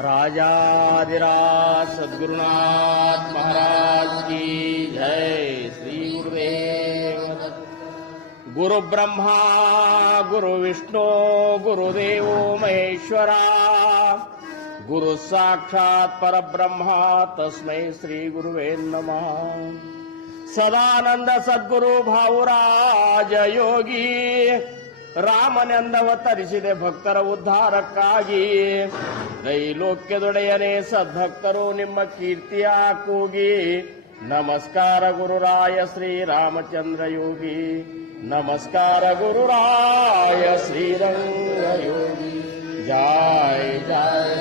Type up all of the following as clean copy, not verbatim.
राजाधिराज सद्गुरुनाथ महाराज की जय। श्री गुरुदेव। गुरु ब्रह्मा गुरु विष्णु गुरुदेव महेश्वरा, गुरु साक्षात परब्रह्मा तस्मै श्री गुरुवे नमः। सदानंद सद्गुरु भाऊराज योगी, ರಾಮನೆಂದವತರಿಸಿದೆ ಭಕ್ತರ ಉದ್ಧಾರಕ್ಕಾಗಿ। ತ್ರೈಲೋಕ್ಯದೊಡೆಯನೇ ಸದ್ಭಕ್ತರು ನಿಮ್ಮ ಕೀರ್ತಿಯ ಕೂಗಿ, ನಮಸ್ಕಾರ ಗುರುರಾಯ ಶ್ರೀರಾಮಚಂದ್ರ ಯೋಗಿ, ನಮಸ್ಕಾರ ಗುರುರಾಯ ಶ್ರೀರಂಗ ಯೋಗಿ। ಜಯ ಜಯ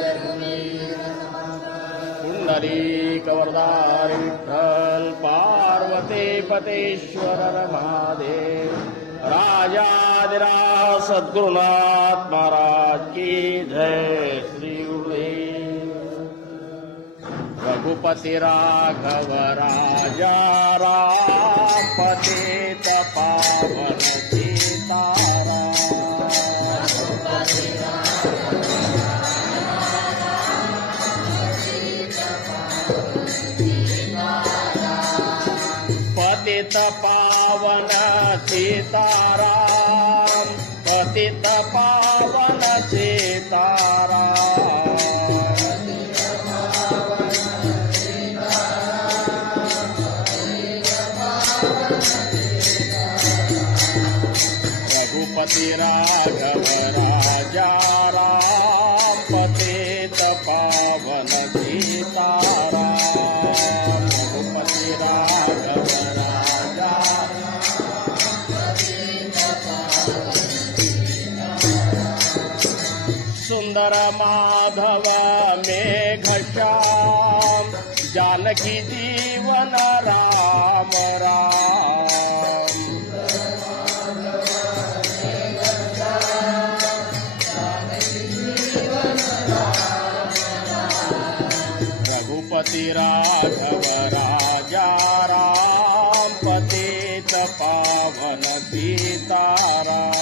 पुंडलीक वरदारी विठ्ठल, पार्वती पतेश्वर महादेव। राजाधिराज सद्गुरुनाथ महाराज की जय। श्री गुरुदेव। रघुपति राघव राजा राम, पतित पावन सीताराम। पतित पावन सीताराम, पतित पावन सीताराम। रघुपति राघव राजा राम, पतित पावन सीताराम। रघुपति राघव सुंदर माधव मेघश्याम, जानकी जीवन राम राम। रघुपति राघव राजा राम, पतित पावन सीताराम।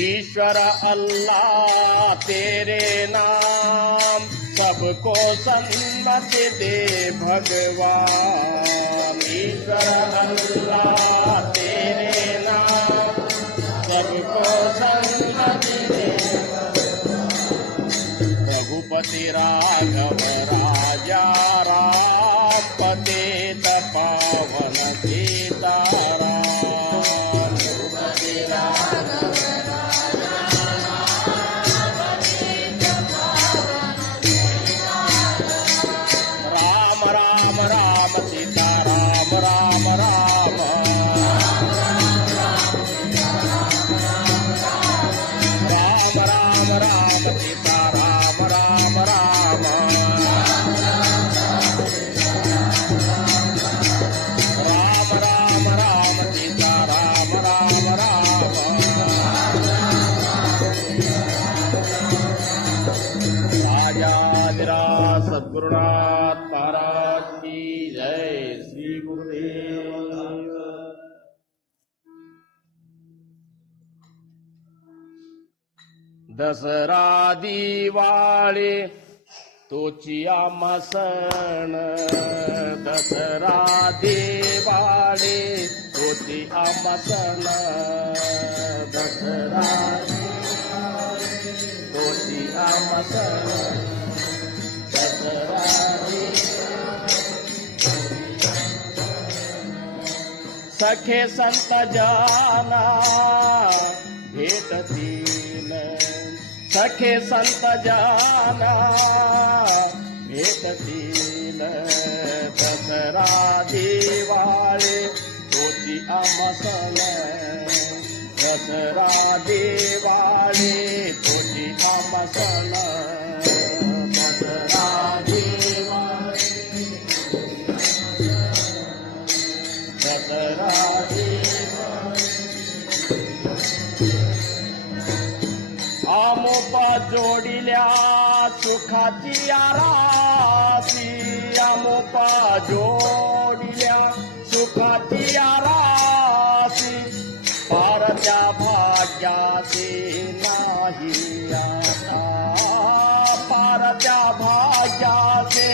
ईश्वर अल्लाह तेरे नाम, सबको सन्मति दे भगवान। ईश्वर अल्लाह तेरे नाम, सबको सन्मति दे भगवान। रघुपति राघव राजा राम, पतित पावन सीताराम। सद्गुरुनाथ महाराज की जय। श्री गुरुदेव। दसरा दिवाळी तोची आम्हा सण, दसरा दिवाळी तोची आम्हा सण। दसरा तोची आम्हा सण। सखे संत जाना भेटतील, सखे संत जाना भेटतील। दसरा दिवाळी तोची आम्हा सण, दसरा दिवाळी तोची आम्हा सण। दसरा दिवाळी दसरा आमोपा जोडिल्या सुखाची आरासी, आमोपा जोडिल्या सुखाची आरासी पारच्या भाग्याचे नाही आता पारच्या भाग्याचे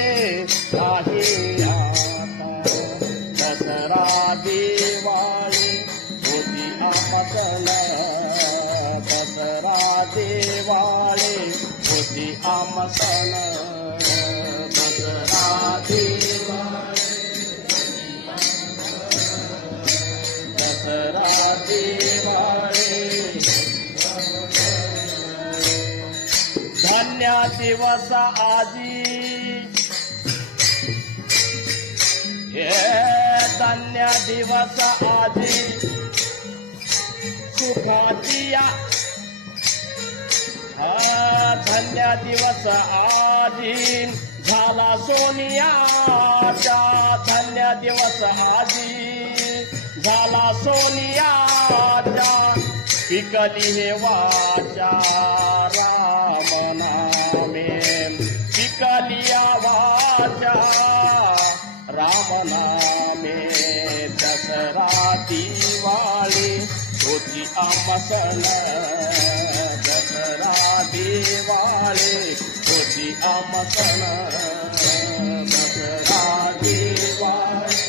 नाही आता दसरा दिवाळी होती आम्हा सण दसरा दिवाळी होती आम्हा सण दसरा दिवाळी दसरा दिवाळी धन्य दिवस आजी हे धन्य दिवस आजी सुखाची धन्य दिवस आजी झाला सोनियाचा धन्य दिवस आजी झाला सोनियाचा पिकली हे वाचा राम नामे पिकली वाचा राम नामे दसरा दिवाळी होती आम्हा सण दसरा दिवाळी होती आम्हा सण दसरा दिवाळी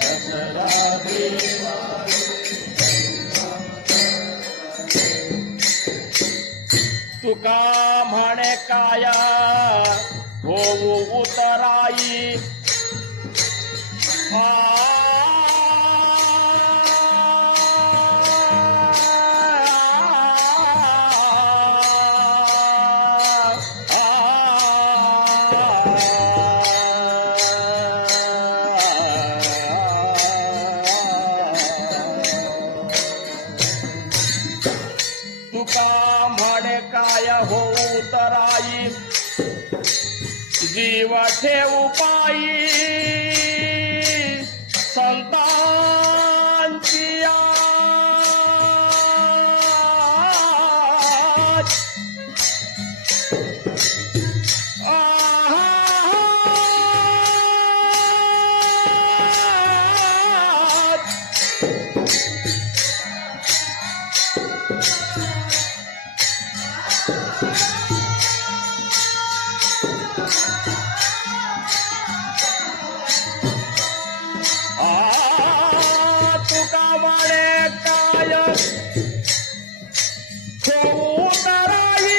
दसरा दिवाळी तुका म्हणे काय होऊ उतराई तुका म्हणे काय होऊ तराई जीव ठेवू पायी संतांची तुका म्हणे काय होऊ तराई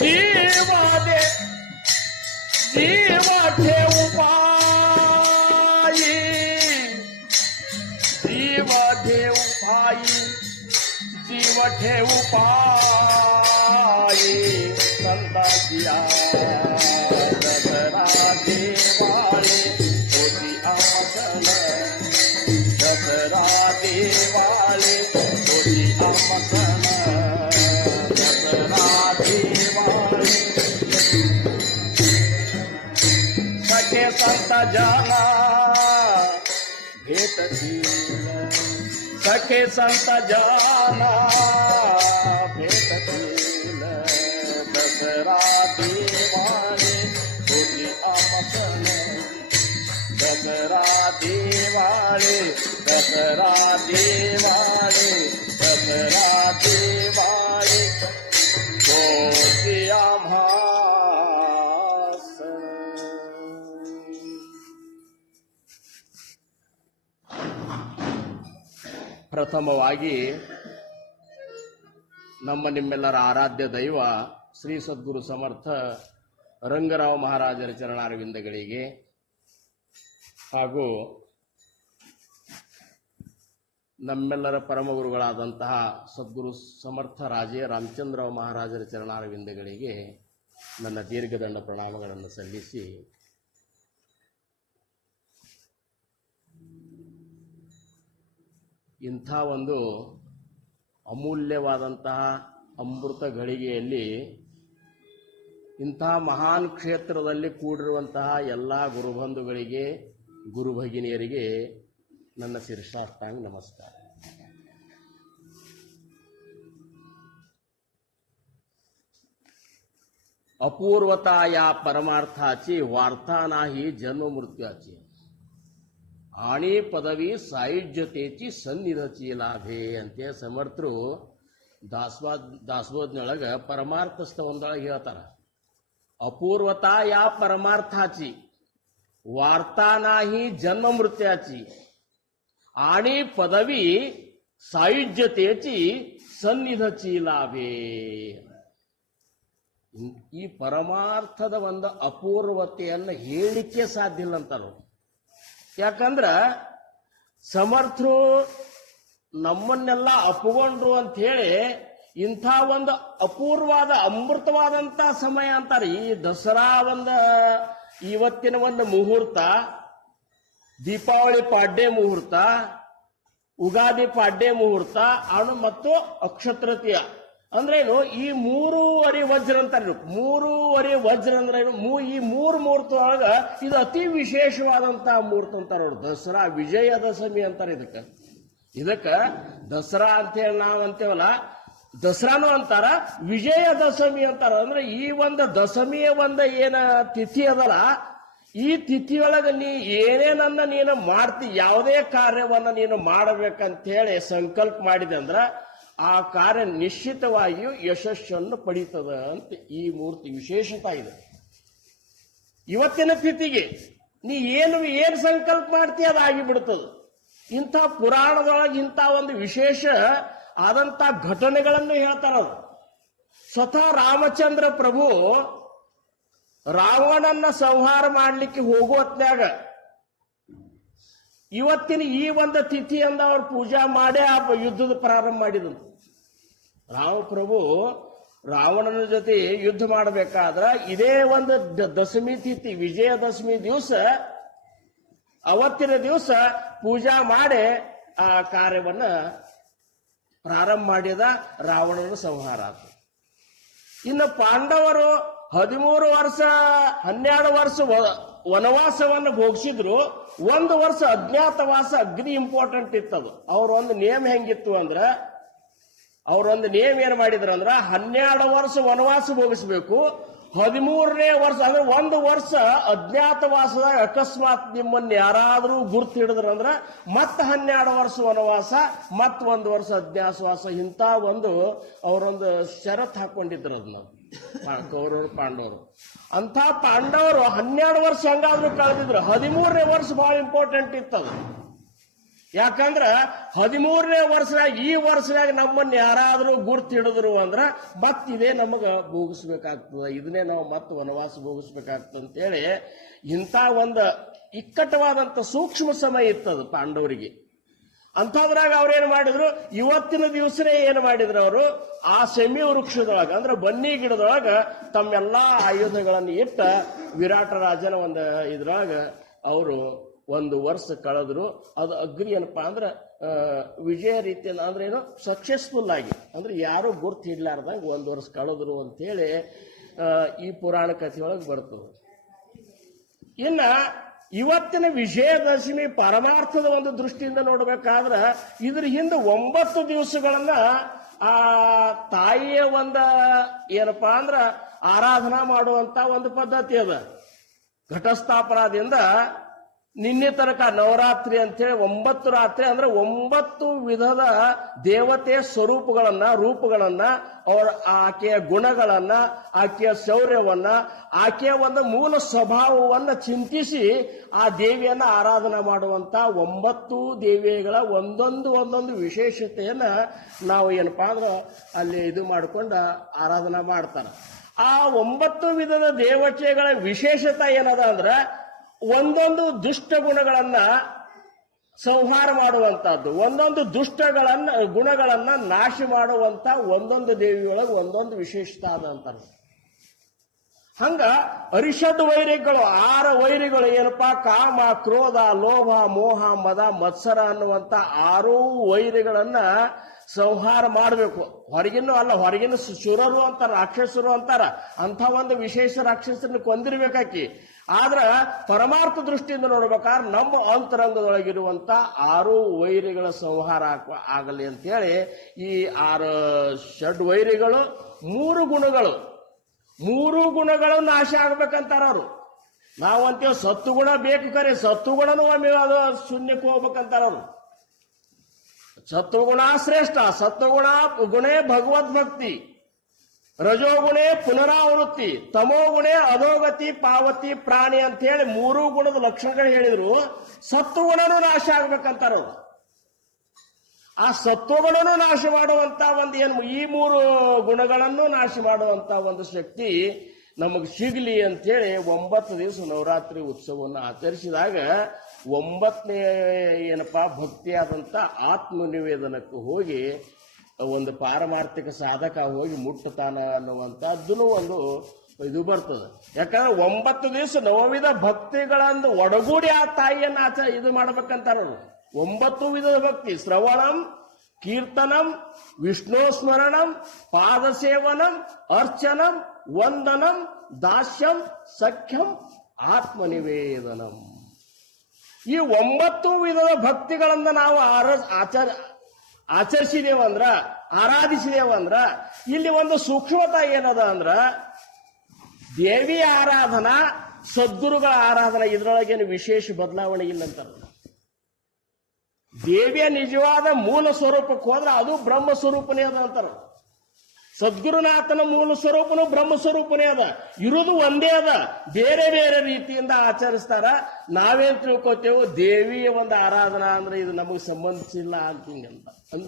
जीव ठेवू पायी जीव ठेवू पायी जीव ठेवू पायी संतांची दसरा दिवाळी होती आम्हा सण दसरा दिवाळी होती आम्हा सण दसरा दिवाळी सखे संत जना भेटतील सखे संत जना भेटतील दसरा दिवाळी होती आम्हा सण दसरा दिवाळी दसरा दिवाळी दसरा दिवाळी होती आम्हा सण ಪ್ರಥಮವಾಗಿ ನಮ್ಮ ನಿಮ್ಮೆಲ್ಲರ ಆರಾಧ್ಯ ದೈವ ಶ್ರೀ ಸದ್ಗುರು ಸಮರ್ಥ ರಂಗರಾವ್ ಮಹಾರಾಜರ ಚರಣಾರವಿಂದಗಳಿಗೆ ಹಾಗೂ ನಮ್ಮೆಲ್ಲರ ಪರಮಗುರುಗಳಾದಂತಹ ಸದ್ಗುರು ಸಮರ್ಥ ರಾಜೇ ರಾಮಚಂದ್ರರಾವ್ ಮಹಾರಾಜರ ಚರಣಾರವಿಂದಗಳಿಗೆ ನನ್ನ ದೀರ್ಘದಂಡ ಪ್ರಣಾಮಗಳನ್ನು ಸಲ್ಲಿಸಿ ಇಂಥ ಒಂದು ಅಮೂಲ್ಯವಾದಂತಹ ಅಮೃತ ಘಳಿಗೆಯಲ್ಲಿ ಇಂತಹ ಮಹಾನ್ ಕ್ಷೇತ್ರದಲ್ಲಿ ಕೂಡಿರುವಂತಹ ಎಲ್ಲ ಗುರುಬಂಧುಗಳಿಗೆ ಗುರುಭಗಿನಿಯರಿಗೆ ನನ್ನ ಶಿರಸಾಷ್ಟಾಂಗ ನಮಸ್ಕಾರ. अपूर्वता या परमार्थाची वार्ता नाही जन्म मृत्यूची आणि पदवी ಸಾಯುಜ್ಯತೆची ಸನ್ನಿಧಿ ಲಾಭೆ ಅಂತ ಸಮರ್ಥರು ದಾಸಬೋಧನೊಳಗ ಪರಮಾರ್ಥ ಸ್ತವನದೊಳಗೆ ಹೇಳ್ತಾರ. ಅಪೂರ್ವತಾ या परमार्थाची वार्ता नाही जन्म मृत्यूची आणि पदवी ಸಾಯುಜ್ಯತೆची ಸನ್ನಿಧಿ ಲಾಭೆ. ಈ ಪರಮಾರ್ಥದ ಒಂದು ಅಪೂರ್ವತೆಯನ್ನು ಹೇಳಲಿಕ್ಕೆ ಸಾಧ್ಯ ಇಲ್ಲ ಅಂತಾರ. ಯಾಕಂದ್ರ ಸಮರ್ಥರು ನಮ್ಮನ್ನೆಲ್ಲ ಅಪ್ಪಗೊಂಡ್ರು ಅಂತ ಹೇಳಿ ಇಂಥ ಒಂದು ಅಪೂರ್ವವಾದ ಅಮೃತವಾದಂತ ಸಮಯ ಅಂತಾರೆ. ಈ ದಸರಾ ಇವತ್ತಿನ ಒಂದು ಮುಹೂರ್ತ, ದೀಪಾವಳಿ ಪಾಡ್ಯ ಮುಹೂರ್ತ, ಉಗಾದಿ ಪಾಡ್ಯ ಮುಹೂರ್ತ ಮತ್ತು ಅಕ್ಷತೃತೀಯ ಅಂದ್ರೇನು, ಈ 3.5 ವಜ್ರ ಅಂತಾರೆ. 3.5 ವಜ್ರ ಅಂದ್ರೇನು, ಈ 3 ಮುಹೂರ್ತ ಒಳಗ ಇದು ಅತಿ ವಿಶೇಷವಾದಂತಹ ಮುಹೂರ್ತ ಅಂತಾರೆ ಅವ್ರು. ದಸರಾ ವಿಜಯದಶಮಿ ಅಂತಾರೆ ಇದಕ್ಕ ದಸರಾ ಅಂತೇಳಿ ನಾವು ಅಂತೇವಲ್ಲ, ದಸರಾನು ಅಂತಾರ, ವಿಜಯದಶಮಿ ಅಂತಾರ. ಅಂದ್ರೆ ಈ ಒಂದು ದಶಮಿಯ ಏನ ತಿಥಿ ಅದಲ್ಲ, ಈ ತಿಥಿಯೊಳಗ ನೀ ಏನೇನನ್ನ ನೀನು ಮಾಡ್ತಿ, ಯಾವುದೇ ಕಾರ್ಯವನ್ನ ನೀನು ಮಾಡಬೇಕಂತ ಹೇಳಿ ಸಂಕಲ್ಪ ಮಾಡಿದೆ ಅಂದ್ರ ಆ ಕಾರ್ಯ ನಿಶ್ಚಿತವಾಗಿಯೂ ಯಶಸ್ಸನ್ನು ಪಡೀತದ ಅಂತ ಈ ಮೂರ್ತಿ ವಿಶೇಷತೆ ಇದೆ. ಇವತ್ತಿನ ತಿಥಿಗೆ ನೀ ಏನು ಸಂಕಲ್ಪ ಮಾಡ್ತೀಯ ಅದಾಗಿ ಬಿಡ್ತದ. ಇಂಥ ಪುರಾಣದೊಳಗೆ ಇಂಥ ಒಂದು ವಿಶೇಷ ಆದಂತ ಘಟನೆಗಳನ್ನು ಹೇಳ್ತಾರ. ಸ್ವತಃ ರಾಮಚಂದ್ರ ಪ್ರಭು ರಾವಣನ್ನ ಸಂಹಾರ ಮಾಡಲಿಕ್ಕೆ ಹೋಗುವತ್ನ್ಯಾಗ ಇವತ್ತಿನ ಈ ಒಂದು ತಿಥಿಯಿಂದ ಅವ್ರು ಪೂಜಾ ಮಾಡೇ ಆ ಯುದ್ಧದ ಪ್ರಾರಂಭ ಮಾಡಿದ್ರು. ರಾಮಪ್ರಭು ರಾವಣನ ಜೊತೆ ಯುದ್ಧ ಮಾಡಬೇಕಾದ್ರ ಇದೇ ಒಂದು ದಶಮಿ ತಿಥಿ, ವಿಜಯದಶಮಿ ದಿವಸ, ಅವತ್ತಿನ ದಿವಸ ಪೂಜಾ ಮಾಡಿ ಆ ಕಾರ್ಯವನ್ನ ಪ್ರಾರಂಭ ಮಾಡಿದ ರಾವಣನ ಸಂಹಾರ ಆಯ್ತು. ಇನ್ನು ಪಾಂಡವರು 13 ವರ್ಷ 12 ವರ್ಷ ವನವಾಸವನ್ನು ಭೋಗಿಸಿದ್ರು. 1 ವರ್ಷ ಅಜ್ಞಾತವಾಸ ಅಗ್ನಿ ಇಂಪಾರ್ಟೆಂಟ್ ಇತ್ತದು. ಅವ್ರೊಂದು ನೇಮ್ ಹೆಂಗಿತ್ತು ಅಂದ್ರೆ, ಅವ್ರೊಂದು ನೇಮ್ ಏನ್ ಮಾಡಿದ್ರು ಅಂದ್ರ 12 ವರ್ಷ ವನವಾಸ ಭೋಗಿಸ್ಬೇಕು, 13ನೇ ವರ್ಷ ಅಂದ್ರೆ 1 ವರ್ಷ ಅಜ್ಞಾತವಾಸದಾಗ ಅಕಸ್ಮಾತ್ ನಿಮ್ಮನ್ನ ಯಾರಾದ್ರೂ ಗುರ್ತು ಹಿಡಿದ್ರಂದ್ರ ಮತ್ತೆ 12 ವರ್ಷ ವನವಾಸ, ಮತ್ 1 ವರ್ಷ ಅಜ್ಞಾತವಾಸ. ಇಂಥ ಅವರೊಂದು ಷರತ್ ಹಾಕೊಂಡಿದ್ರು ಅದನ್ನ ಕೌರವರು ಪಾಂಡವರು. ಅಂತ ಪಾಂಡವರು 12 ವರ್ಷ ಹಂಗಾದ್ರೂ ಕಳೆದಿದ್ರು. 13ನೇ ವರ್ಷ ಬಹಳ ಇಂಪಾರ್ಟೆಂಟ್ ಇತ್ತದು. ಯಾಕಂದ್ರ 13ನೇ ವರ್ಷದಾಗ ಈ ವರ್ಷದಾಗ ನಮ್ಮನ್ನ ಯಾರಾದ್ರೂ ಗುರ್ತು ಹಿಡಿದ್ರು ಅಂದ್ರ ಮತ್ತಿದೇ ನಮಗ ಭೋಗಿಸ್ಬೇಕಾಗ್ತದ, ಇದನ್ನೇ ನಾವು ಮತ್ತೆ ವನವಾಸ ಭೋಗಿಸ್ಬೇಕಾಗ್ತದ ಅಂತೇಳಿ ಇಂಥ ಒಂದು ಇಕ್ಕಟ್ಟವಾದಂತ ಸೂಕ್ಷ್ಮ ಸಮಯ ಇತ್ತದು ಪಾಂಡವರಿಗೆ. ಅಂಥದ್ರಾಗ ಅವ್ರೇನ್ ಮಾಡಿದ್ರು, ಇವತ್ತಿನ ದಿವಸನೇ ಏನ್ ಮಾಡಿದ್ರು ಅವರು, ಆ ಸೆಮಿ ವೃಕ್ಷದೊಳಗ ಅಂದ್ರೆ ಬನ್ನಿ ಗಿಡದೊಳಗ ತಮ್ಮೆಲ್ಲಾ ಆಯುಧಗಳನ್ನು ಇಟ್ಟ ವಿರಾಟ ರಾಜನ ಇದ್ರೊಳಗ ಅವರು 1 ವರ್ಷ ಕಳೆದ್ರು. ಅದು ಅಗ್ನಿ ಏನಪ್ಪಾ ಅಂದ್ರೆ ವಿಜಯ ರೀತಿಯಲ್ಲಿ ಅಂದ್ರೆ ಏನು ಸಕ್ಸಸ್ಫುಲ್ ಆಗಿ, ಅಂದ್ರೆ ಯಾರು ಗುರ್ತು ಹಿಡ್ಲಾರ್ದಂಗ 1 ವರ್ಷ ಕಳೆದ್ರು ಅಂತ ಹೇಳಿ ಈ ಪುರಾಣ ಕಥೆಯೊಳಗೆ ಬರ್ತದೆ. ಇನ್ನ ಇವತ್ತಿನ ವಿಜಯದಶಮಿ ಪರಮಾರ್ಥದ ಒಂದು ದೃಷ್ಟಿಯಿಂದ ನೋಡ್ಬೇಕಾದ್ರ ಇದ್ರ ಹಿಂದೆ 9 ದಿವಸಗಳನ್ನ ಆ ತಾಯಿಯ ಏನಪ್ಪಾ ಅಂದ್ರ ಆರಾಧನಾ ಮಾಡುವಂತ ಒಂದು ಪದ್ಧತಿ ಅದ. ಘಟಸ್ಥಾಪನಾದಿಂದ ನಿನ್ನೆ ತನಕ ನವರಾತ್ರಿ ಅಂತೇಳಿ 9 ರಾತ್ರಿ ಅಂದ್ರೆ 9 ವಿಧದ ದೇವತೆಯ ಸ್ವರೂಪಗಳನ್ನ, ರೂಪಗಳನ್ನ, ಆಕೆಯ ಗುಣಗಳನ್ನ, ಆಕೆಯ ಶೌರ್ಯವನ್ನ, ಆಕೆಯ ಒಂದು ಮೂಲ ಸ್ವಭಾವವನ್ನ ಚಿಂತಿಸಿ ಆ ದೇವಿಯನ್ನ ಆರಾಧನಾ ಮಾಡುವಂತ 9 ದೇವಿಗಳ ಒಂದೊಂದು ವಿಶೇಷತೆಯನ್ನ ನಾವು ಏನಪ್ಪಾ ಅಂದ್ರೆ ಅಲ್ಲಿ ಇದು ಮಾಡ್ಕೊಂಡು ಆರಾಧನಾ ಮಾಡ್ತಾರ. ಆ 9 ವಿಧದ ದೇವತೆಗಳ ವಿಶೇಷತೆ ಏನದ ಅಂದ್ರೆ ಒಂದೊಂದು ದುಷ್ಟ ಗುಣಗಳನ್ನ ಸಂಹಾರ ಮಾಡುವಂತಹದ್ದು, ಒಂದೊಂದು ಗುಣಗಳನ್ನ ನಾಶ ಮಾಡುವಂತ ಒಂದೊಂದು ದೇವಿಯೊಳಗೆ ಒಂದೊಂದು ವಿಶೇಷತೆ ಆದಂತಾರೆ. ಹಂಗ ಅರಿಷಡ್ ವೈರಿಗಳು 6 ವೈರಿಗಳು ಏನಪ್ಪಾ, ಕಾಮ, ಕ್ರೋಧ, ಲೋಭ, ಮೋಹ, ಮದ, ಮತ್ಸರ ಅನ್ನುವಂತ 6 ವೈರಿಗಳನ್ನ ಸಂಹಾರ ಮಾಡಬೇಕು. ಹೊರಗಿನ ಸುರರು ಅಂತಾರ, ರಾಕ್ಷಸರು ಅಂತಾರ, ಅಂತ ಒಂದು ವಿಶೇಷ ರಾಕ್ಷಸರನ್ನ ಕೊಂದಿರ್ಬೇಕಾಕಿ. ಆದ್ರ ಪರಮಾರ್ಥ ದೃಷ್ಟಿಯಿಂದ ನೋಡ್ಬೇಕಾದ್ರೆ ನಮ್ಮ ಅಂತರಂಗದೊಳಗಿರುವಂತ 6 ವೈರಿಗಳ ಸಂಹಾರ ಆಗಲಿ ಅಂತೇಳಿ ಈ 6 ಷಡ್ ವೈರಿಗಳು, 3 ಗುಣಗಳು, ಮೂರು ಗುಣಗಳು ನಾಶ ಆಗ್ಬೇಕಂತಾರ ಅವರು. ನಾವಂತೇವ್ ಸತ್ತುಗುಣ ಬೇಕು, ಕರೆ ಸತ್ತುಗುಣನೂ ಒಮ್ಮೆ ಅದು ಶೂನ್ಯಕ್ಕೆ ಹೋಗ್ಬೇಕಂತಾರ ಅವರು. ಸತ್ವಗುಣ ಶ್ರೇಷ್ಠ, ಸತ್ವಗುಣ ಗುಣೇ ಭಗವದ್ಭಕ್ತಿ, ರಜೋಗುಣೇ ಪುನರಾವೃತ್ತಿ, ತಮೋಗುಣೇ ಅಧೋಗತಿ ಪಾವತಿ ಪ್ರಾಣಿ ಅಂತ ಹೇಳಿ ಮೂರು ಗುಣದ ಲಕ್ಷಣಗಳು ಹೇಳಿದ್ರು. ಸತ್ವಗುಣನೂ ನಾಶ ಆಗ್ಬೇಕಂತಾರ ಅವರು. ಆ ಸತ್ವಗಳನ್ನು ನಾಶ ಮಾಡುವಂತ ಒಂದು ಈ ಮೂರು ಗುಣಗಳನ್ನು ನಾಶ ಮಾಡುವಂತ ಒಂದು ಶಕ್ತಿ ನಮಗೆ ಸಿಗಲಿ ಅಂತೇಳಿ 9 ದಿವಸ ನವರಾತ್ರಿ ಉತ್ಸವವನ್ನು ಆಚರಿಸಿದಾಗ 9ನೇ ಭಕ್ತಿಯಾದಂಥ ಆತ್ಮನಿವೇದನಕ್ಕೆ ಹೋಗಿ ಒಂದು ಪಾರಮಾರ್ಥಿಕ ಸಾಧಕ ಹೋಗಿ ಮುಟ್ಟತಾನ ಅನ್ನುವಂಥದ್ದೂ ಒಂದು ಇದು ಬರ್ತದೆ. ಯಾಕಂದ್ರೆ 9 ದಿವಸ ನವವಿಧ ಭಕ್ತಿಗಳನ್ನು ಒಡಗೂಡಿ ಆ ತಾಯಿಯನ್ನ ಇದು ಮಾಡ್ಬೇಕಂತಾರ. 9 ವಿಧದ ಭಕ್ತಿ: ಶ್ರವಣಂ, ಕೀರ್ತನಂ, ವಿಷ್ಣು ಸ್ಮರಣಂ, ಪಾದಸೇವನಂ, ಅರ್ಚನಂ, ವಂದನಂ, ದಾಸ್ಯಂ, ಸಖ್ಯಂ, ಆತ್ಮನಿವೇದನಂ. ಈ 9 ವಿಧದ ಭಕ್ತಿಗಳನ್ನ ನಾವು ಆಚರಿಸಿದೇವಂದ್ರ, ಆರಾಧಿಸಿದೇವಂದ್ರ, ಇಲ್ಲಿ ಒಂದು ಸೂಕ್ಷ್ಮತೆ ಏನದ ಅಂದ್ರ ದೇವಿಯ ಆರಾಧನಾ, ಸದ್ಗುರುಗಳ ಆರಾಧನಾ, ಇದರೊಳಗೇನು ವಿಶೇಷ ಬದಲಾವಣೆ ಇಲ್ಲಂತಾರ. ದೇವಿಯ ನಿಜವಾದ ಮೂಲ ಸ್ವರೂಪಕ್ಕೆ ಹೋದ್ರೆ ಅದು ಬ್ರಹ್ಮ ಸ್ವರೂಪನೇ ಅದ ಅಂತಾರ. ಸದ್ಗುರುನಾಥನ ಮೂಲ ಸ್ವರೂಪನು ಬ್ರಹ್ಮ ಸ್ವರೂಪನೇ ಅದ. ಇರುವುದು ಒಂದೇ ಅದ, ಬೇರೆ ಬೇರೆ ರೀತಿಯಿಂದ ಆಚರಿಸ್ತಾರ. ನಾವೇನ್ ತಿಳ್ಕೊತೇವೆ, ದೇವಿಯ ಒಂದು ಆರಾಧನಾ ಅಂದ್ರೆ ಇದು ನಮಗೆ ಸಂಬಂಧಿಸಿಲ್ಲ ಅಂತ